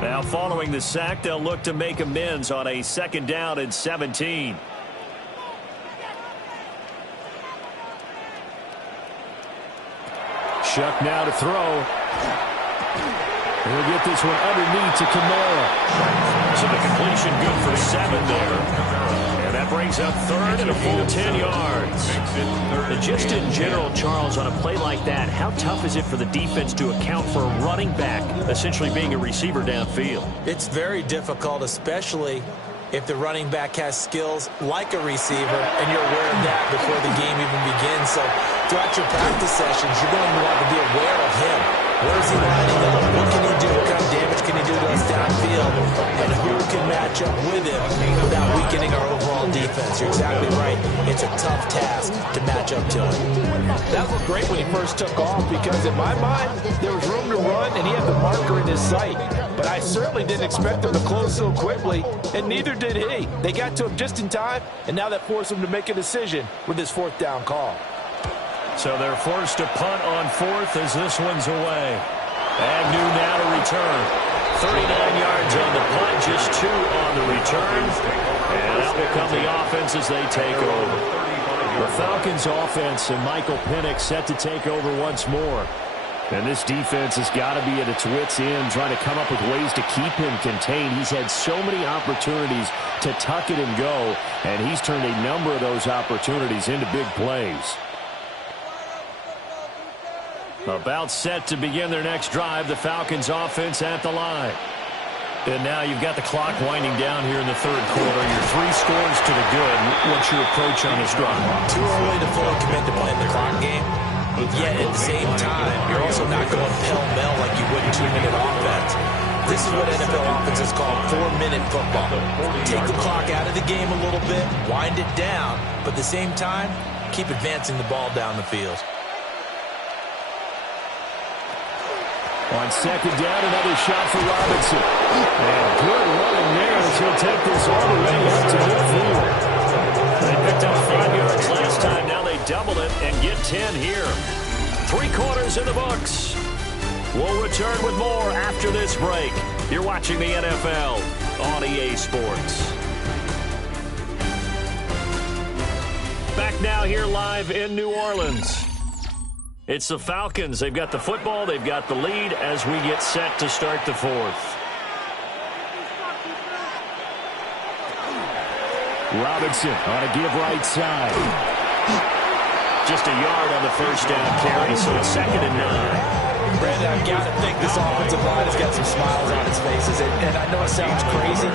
Now following the sack, they'll look to make amends on a 2nd down and 17. Shuck now to throw. He'll get this one underneath to Kamara. So the completion good for 7 there. And that brings up 3rd and a full 10 yards. And just in general, Charles, on a play like that, how tough is it for the defense to account for a running back essentially being a receiver downfield? It's very difficult, especially if the running back has skills like a receiver, and you're aware of that before the game even begins. So throughout your practice sessions, you're going to want to be aware of him. Where is he lining up? What can he do? What kind of damage can he do to us downfield? And who can match up with him without weakening our overall defense? You're exactly right. It's a tough task to match up to him. That looked great when he first took off because, in my mind, there was room to run and he had the marker in his sight. But I certainly didn't expect him to close so quickly, and neither did he. They got to him just in time, and now that forced him to make a decision with his 4th down call. So they're forced to punt on 4th as this one's away. Agnew now to return. 39 yards on the punt, just 2 on the return. And that will come the offense as they take over. The Falcons offense and Michael Penix set to take over once more. And this defense has got to be at its wits' end, trying to come up with ways to keep him contained. He's had so many opportunities to tuck it and go, and he's turned a number of those opportunities into big plays. About set to begin their next drive, the Falcons offense at the line. And now you've got the clock winding down here in the 3rd quarter. You're 3 scores to the good. What's your approach on this drive? Too early to fully commit to playing the clock game. Yet at the same time, you're also not going pell-mell like you would in 2-minute offense. This is what NFL offenses call 4-minute football. Take the clock out of the game a little bit, wind it down, but at the same time, keep advancing the ball down the field. On 2nd down, another shot for Robinson. And good running there as he'll take this all the way up to midfield. They picked up 5 yards last time. Now they double it and get 10 here. 3 quarters in the books. We'll return with more after this break. You're watching the NFL on EA Sports. Back now here live in New Orleans. It's the Falcons. They've got the football. They've got the lead as we get set to start the 4th. Robinson on a give right side. Just a yard on the first down carry, so it's 2nd and 9. Brandon, I've got to think this offensive line has got some smiles on its faces. And I know it sounds crazy,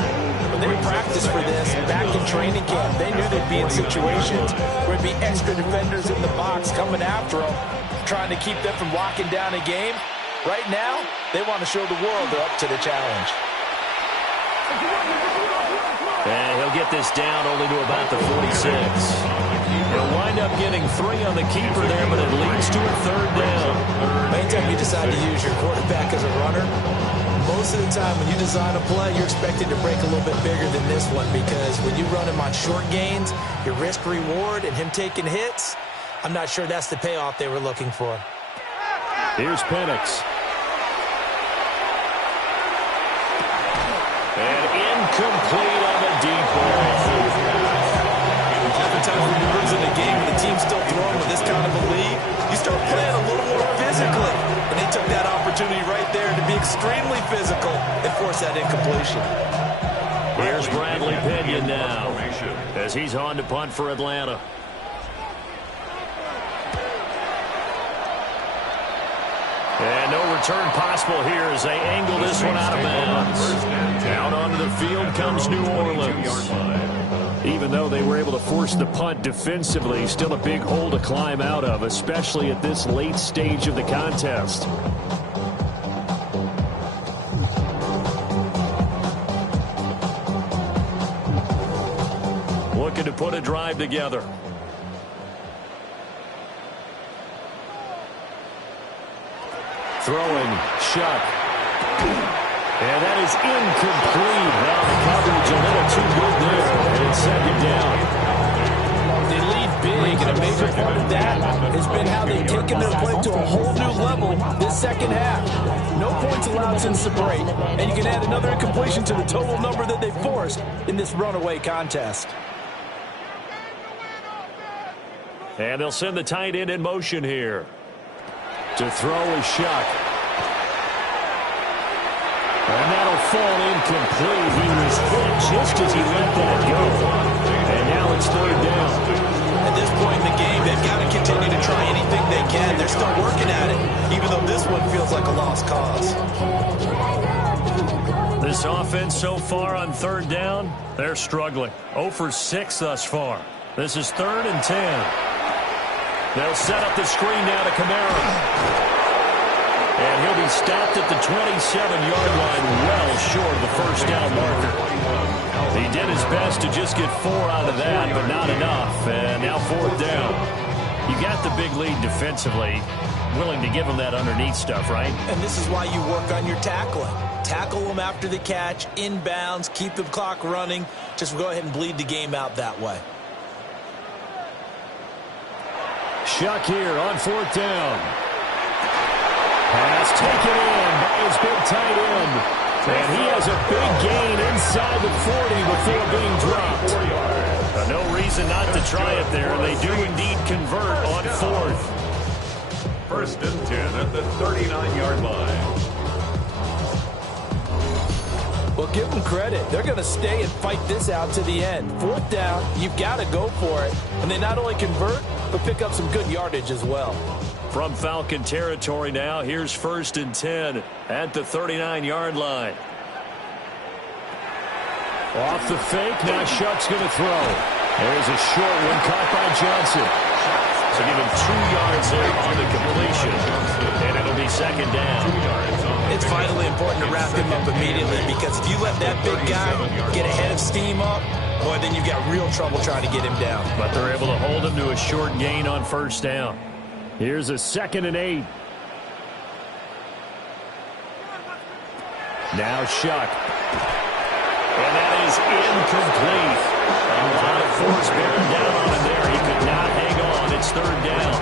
but they practiced for this back in training camp. They knew they'd be in situations where there'd be extra defenders in the box coming after them, trying to keep them from locking down a game. Right now, they want to show the world they're up to the challenge. And he'll get this down only to about the 46. He'll wind up getting 3 on the keeper there, but it leads to a 3rd down. Anytime you decide to use your quarterback as a runner, most of the time when you design a play, you're expected to break a little bit bigger than this one, because when you run him on short gains, your risk-reward and him taking hits, I'm not sure that's the payoff they were looking for. Here's Penix. And incomplete on the deep ball. Oftentimes when you're losing a game and the team's still throwing with this kind of a lead, you start playing a little more physically. And they took that opportunity right there to be extremely physical and force that incompletion. Here's Bradley Pinion now, as he's on to punt for Atlanta. And no return possible here as they angle this one out of bounds. Down onto the field comes New Orleans. Even though they were able to force the punt defensively, still a big hole to climb out of, especially at this late stage of the contest. Looking to put a drive together. Throwing, Shuck. And that is incomplete. Now the coverage a little too good there. And it's 2nd down. They lead big, and a major part of that has been how they've taken their play to a whole new level this second half. No points allowed since the break, and you can add another incompletion to the total number that they forced in this runaway contest. And they'll send the tight end in motion here. To throw is Shuck. And that'll fall incomplete. He was hit just as he let that go. And now it's 3rd down. At this point in the game, they've got to continue to try anything they can. They're still working at it, even though this one feels like a lost cause. This offense so far on 3rd down, they're struggling. 0 for 6 thus far. This is 3rd and 10. They'll set up the screen now to Kamara. And he'll be stopped at the 27-yard line, well short of the first down marker. He did his best to just get 4 out of that, but not enough. And now 4th down. You got the big lead defensively, willing to give him that underneath stuff, right? And this is why you work on your tackling. Tackle them after the catch, inbounds, keep the clock running. Just go ahead and bleed the game out that way. Shuck here on 4th down. Pass taken in by his big tight end. And he has a big gain inside the 40 before being dropped. No reason not to try it there. They do indeed convert on 4th. 1st and 10 at the 39-yard line. Well, give them credit. They're going to stay and fight this out to the end. 4th down, you've got to go for it. And they not only convert, but pick up some good yardage as well. From Falcon territory now, here's 1st and 10 at the 39-yard line. Off the fake, now Shuck's going to throw. There's a short one caught by Johnson. So give him 2 yards there on the completion, and it'll be 2nd down. It's vitally important to wrap him up immediately, because if you let that big guy get a head of steam up, boy, then you've got real trouble trying to get him down. But they're able to hold him to a short gain on 1st down. Here's a 2nd and 8. Now Shuck. And that is incomplete. A lot of force bearing down on him there. He could not hang on. It's 3rd down.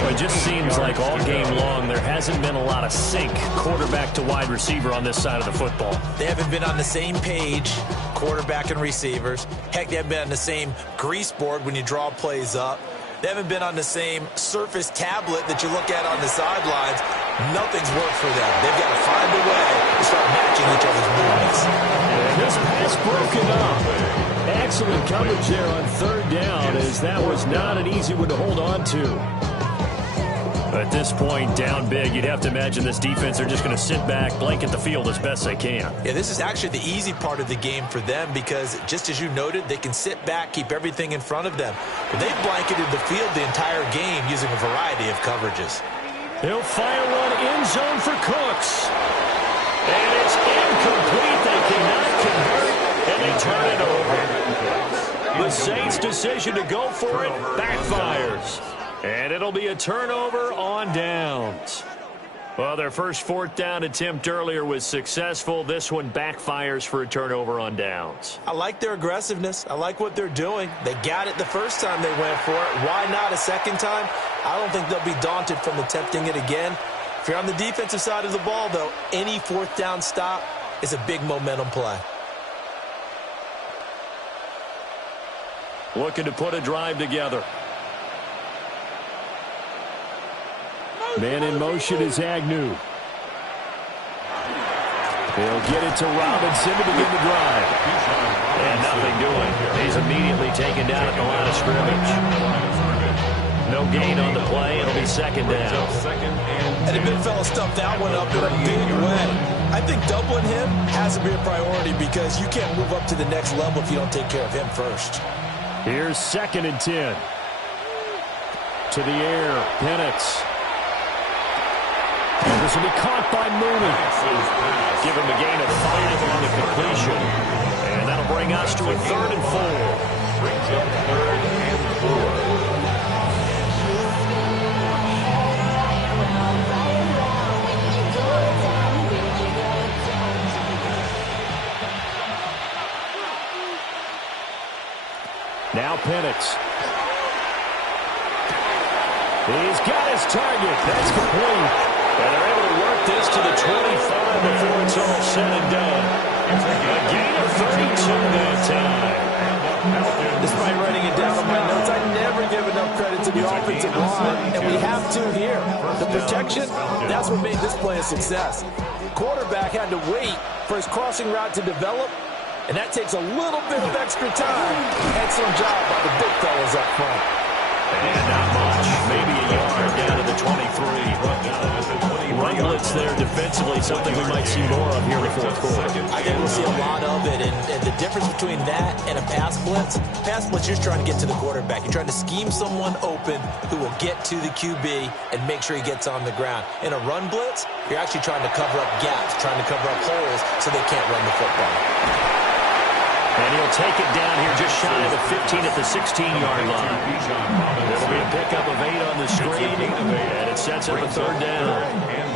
Well, it just seems like all game long there hasn't been a lot of sync quarterback to wide receiver on this side of the football. They haven't been on the same page, quarterback and receivers. Heck, they haven't been on the same grease board when you draw plays up. They haven't been on the same Surface tablet that you look at on the sidelines. Nothing's worked for them. They've got to find a way to start matching each other's movements. And this pass broken up. Excellent coverage there on third down, as that was not an easy one to hold on to. At this point, down big, you'd have to imagine this defense are just going to sit back, blanket the field as best they can. Yeah, this is actually the easy part of the game for them because, just as you noted, they can sit back, keep everything in front of them. But they've blanketed the field the entire game using a variety of coverages. He'll fire one end zone for Cooks. And it's incomplete. They cannot convert, and they turn it over. The Saints' decision to go for it backfires. And it'll be a turnover on downs. Well, their first fourth down attempt earlier was successful. This one backfires for a turnover on downs. I like their aggressiveness. I like what they're doing. They got it the first time they went for it. Why not a second time? I don't think they'll be daunted from attempting it again. If you're on the defensive side of the ball, though, any fourth down stop is a big momentum play. Looking to put a drive together. Man in motion is Agnew. He'll get it to Robinson to begin the drive. And nothing doing. He's immediately taken down at the line of scrimmage. No gain on the play. It'll be second down. And the big fella stuffed that one up in a big way. I think doubling him has to be a priority because you can't move up to the next level if you don't take care of him first. Here's 2nd and 10. To the air, Penix. And this will be caught by Mooney. Give him a gain of 5 on the completion. And that'll bring us to a 3rd and 4. Brings up 3rd and 4. Now Penix. He's got his target. That's complete. And they're able to work this to the 25 before it's all said and done. A gain of 32 that time. Despite writing it down on my notes, I never give enough credit to the offensive line, and we have to here. The protection, that's what made this play a success. Quarterback had to wait for his crossing route to develop, and that takes a little bit of extra time. Excellent job by the big fellas up front. And not much. Maybe a yard down to the 23. Run blitz there defensively, something we might see more of here in the fourth quarter. I think we'll see a lot of it, and the difference between that and a pass blitz, you're just trying to get to the quarterback. You're trying to scheme someone open who will get to the QB and make sure he gets on the ground. In a run blitz, you're actually trying to cover up gaps, trying to cover up holes so they can't run the football. And he'll take it down here just shy of the 15 at the 16-yard line. There'll be a pickup of 8 on the screen, and it sets up a 3rd down.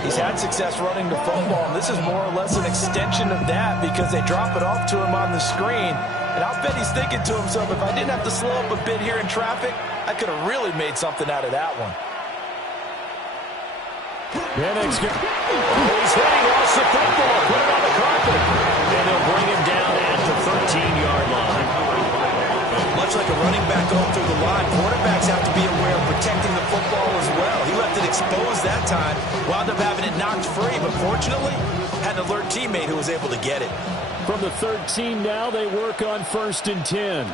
He's had success running the football, and this is more or less an extension of that because they drop it off to him on the screen. And I'll bet he's thinking to himself, if I didn't have to slow up a bit here in traffic, I could have really made something out of that one. Penix, he's hitting off the football, put it on the carpet, and they'll bring him down at the 13-yard line. Much like a running back going through the line, quarterbacks have to be aware of protecting the football as well. He left it exposed that time, wound up having it knocked free, but fortunately, had an alert teammate who was able to get it. From the 13 now, they work on 1st and 10.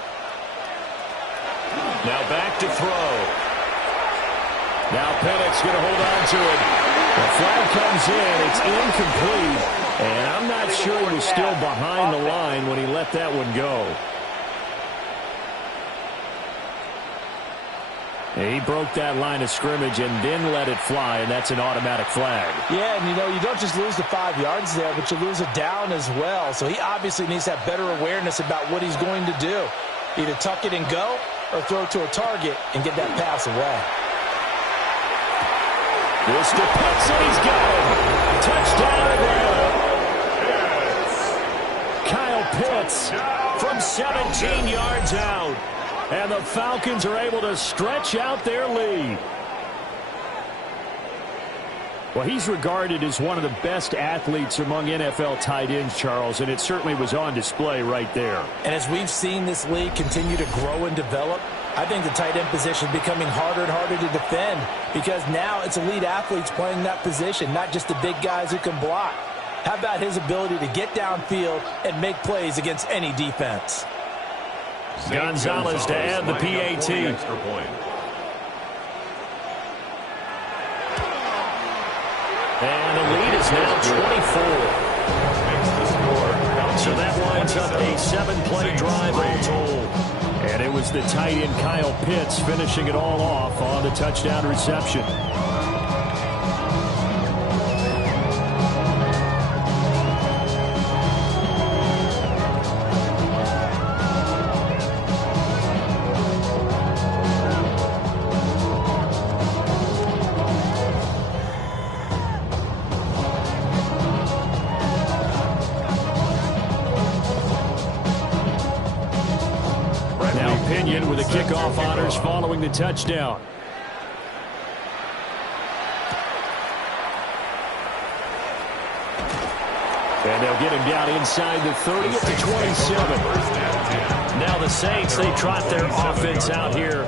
Now back to throw. Now Penix going to hold on to it. The flag comes in. It's incomplete. And I'm not sure he was still behind the line when he let that one go. And he broke that line of scrimmage and then let it fly, and that's an automatic flag. Yeah, and you don't just lose the 5 yards there, but you lose it down as well. So he obviously needs to have better awareness about what he's going to do. Either tuck it and go or throw it to a target and get that pass away. This to Pitts, and he's got it. Touchdown Atlanta. Kyle Pitts from 17 yards out. And the Falcons are able to stretch out their lead. Well, he's regarded as one of the best athletes among NFL tight ends, Charles, and it certainly was on display right there. And as we've seen this league continue to grow and develop, I think the tight end position is becoming harder and harder to defend because now it's elite athletes playing that position, not just the big guys who can block. How about his ability to get downfield and make plays against any defense? Gonzalez to add the PAT. Extra point. And the lead is now 24. So that winds up a 7-play drive all told. And it was the tight end Kyle Pitts finishing it all off on the touchdown reception. With the kickoff honors following the touchdown. And they'll get him down inside the 30 at the 27. Now the Saints, they trot their offense out here.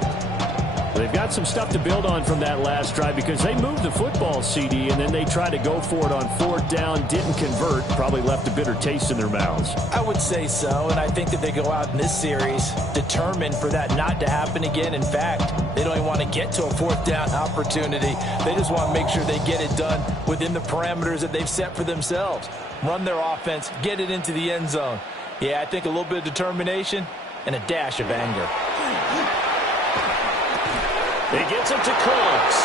They've got some stuff to build on from that last drive because they moved the football, CD, and then they tried to go for it on 4th down, didn't convert, probably left a bitter taste in their mouths. I would say so, and I think that they go out in this series determined for that not to happen again. In fact, they don't even want to get to a 4th down opportunity. They just want to make sure they get it done within the parameters that they've set for themselves. Run their offense, get it into the end zone. Yeah, I think a little bit of determination and a dash of anger. He gets it to Cooks.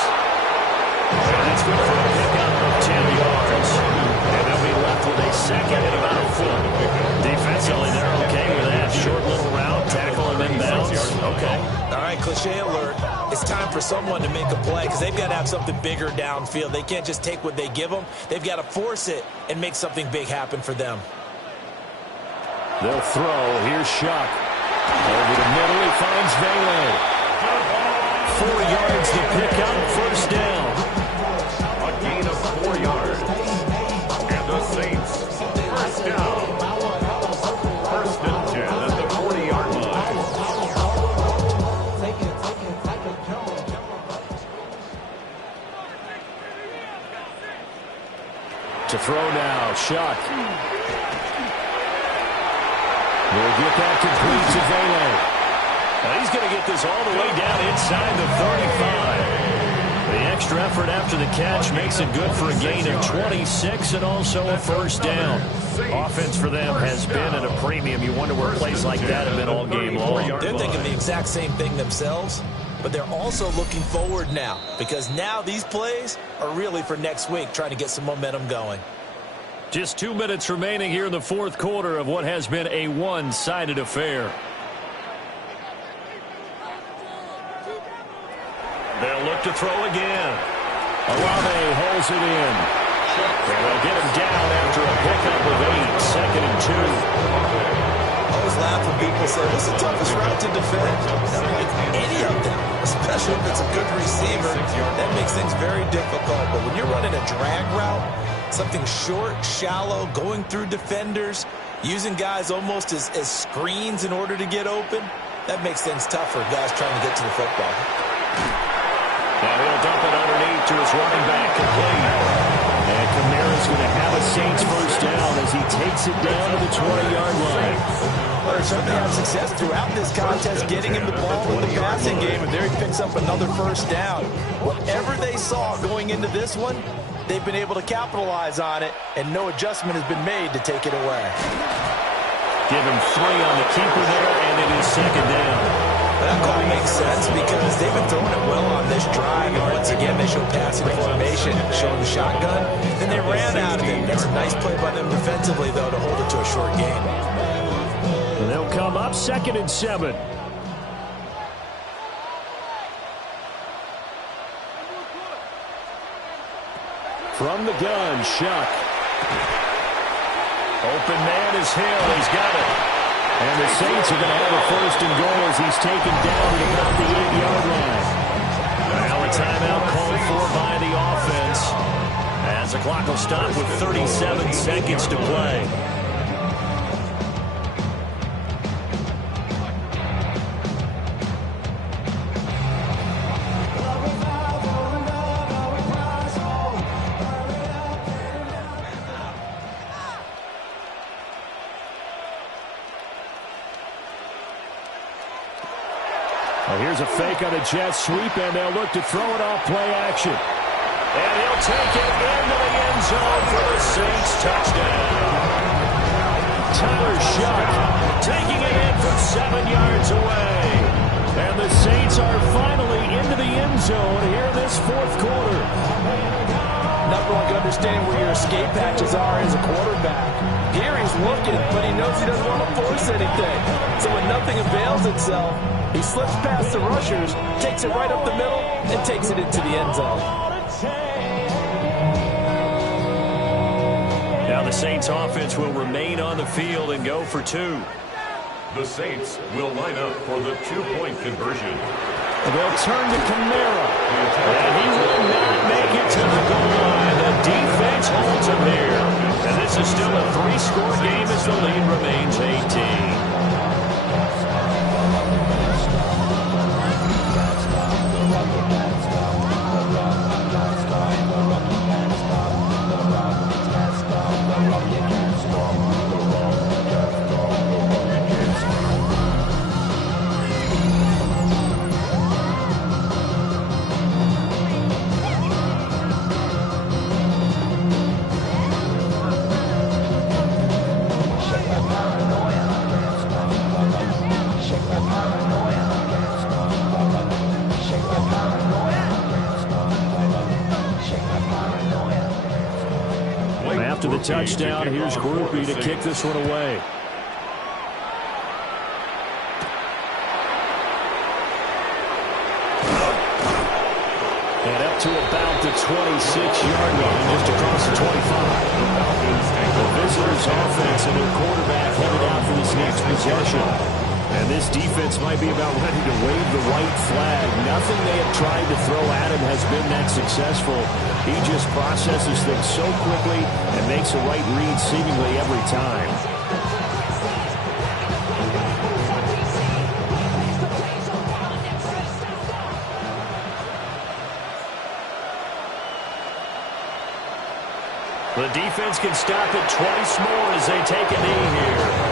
And that's good for a pickup of 10 yards. And they'll be left with a second and about a foot. Defensively, they're okay with that. Short little route, tackle him inbounds. Okay. All right, cliche alert. It's time for someone to make a play because they've got to have something bigger downfield. They can't just take what they give them. They've got to force it and make something big happen for them. They'll throw. Here's Shuck. Over the middle, he finds Vele. 4 yards to pick up, 1st down. A gain of 4 yards. And the Saints, 1st down. 1st and 10 at the 40-yard line. To throw now, Shuck. We'll get that complete to Vele. Now he's going to get this all the way down inside the 35. The extra effort after the catch makes it good for a gain of 26 and also a 1st down. Offense for them has been at a premium. You wonder where plays like that have been all game long. They're thinking the exact same thing themselves, but they're also looking forward now because now these plays are really for next week, trying to get some momentum going. Just 2 minutes remaining here in the 4th quarter of what has been a one-sided affair. They'll look to throw again. Olave holds it in. And they'll get him down after a pickup of 8, 2nd and 2. I always laugh when people say, what's the toughest route to defend? I'm like, any of them, especially if it's a good receiver. That makes things very difficult. But when you're running a drag route, something short, shallow, going through defenders, using guys almost as screens in order to get open, that makes things tough for guys trying to get to the football. Now he'll dump it underneath to his running back complete. And Kamara's going to have a Saints 1st down as he takes it down to the 20-yard line. Well, they're certainly having success throughout this contest, getting him the ball in the passing game, and there he picks up another 1st down. Whatever they saw going into this one, they've been able to capitalize on it, and no adjustment has been made to take it away. Give him 3 on the keeper there, and it is 2nd down. That call makes sense because they've been throwing it well on this drive. And once again, they show passing formation, showing the shotgun. Then they ran out of it. That's a nice play by them defensively, though, to hold it to a short gain. And they'll come up 2nd and 7. From the gun, Shuck. Open man is Hill. He's got it. And the Saints are going to have a 1st and goal as he's taken down at about the 8-yard line. Now a timeout called for by the offense as the clock will stop with 37 seconds to play. There's a fake on the jet sweep, and they'll look to throw it off play action. And he'll take it into the end zone for the Saints touchdown. Tyler Shuck taking it in from 7 yards away. And the Saints are finally into the end zone here in this fourth quarter. Not everyone can understand where your escape patches are as a quarterback. Here he's looking, but he knows he doesn't want to force anything. So when nothing avails itself, he slips past the rushers, takes it right up the middle, and takes it into the end zone. Now the Saints offense will remain on the field and go for 2. The Saints will line up for the 2-point conversion. They'll turn to Kamara, and he will not make it to the goal line. The defense holds him here. And this is still a 3-score game as the lead remains 18. After the touchdown, here's Groupie to kick this one away. And up to about the 26-yard line, just across the 25. The visitors' offense and their quarterback headed out for this next possession. And this defense might be about ready to wave the white flag. Nothing they have tried to throw at him has been that successful. He just processes things so quickly and makes the right read seemingly every time. The defense can stop it twice more as they take a knee here.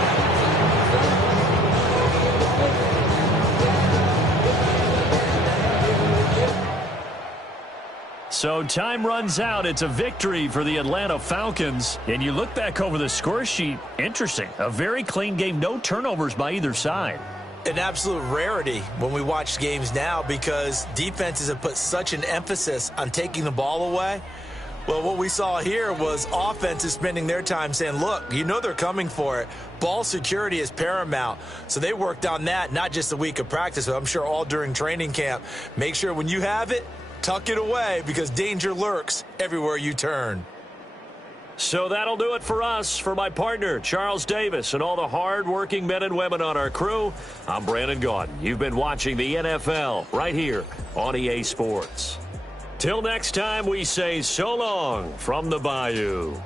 So time runs out. It's a victory for the Atlanta Falcons. And you look back over the score sheet, interesting. A very clean game, no turnovers by either side. An absolute rarity when we watch games now because defenses have put such an emphasis on taking the ball away. Well, what we saw here was offenses spending their time saying, look, you know they're coming for it. Ball security is paramount. So they worked on that, not just a week of practice, but I'm sure all during training camp. Make sure when you have it, tuck it away because danger lurks everywhere you turn. So that'll do it for us. For my partner, Charles Davis, and all the hard-working men and women on our crew, I'm Brandon Gaudin. You've been watching the NFL right here on EA Sports. Till next time, we say so long from the Bayou.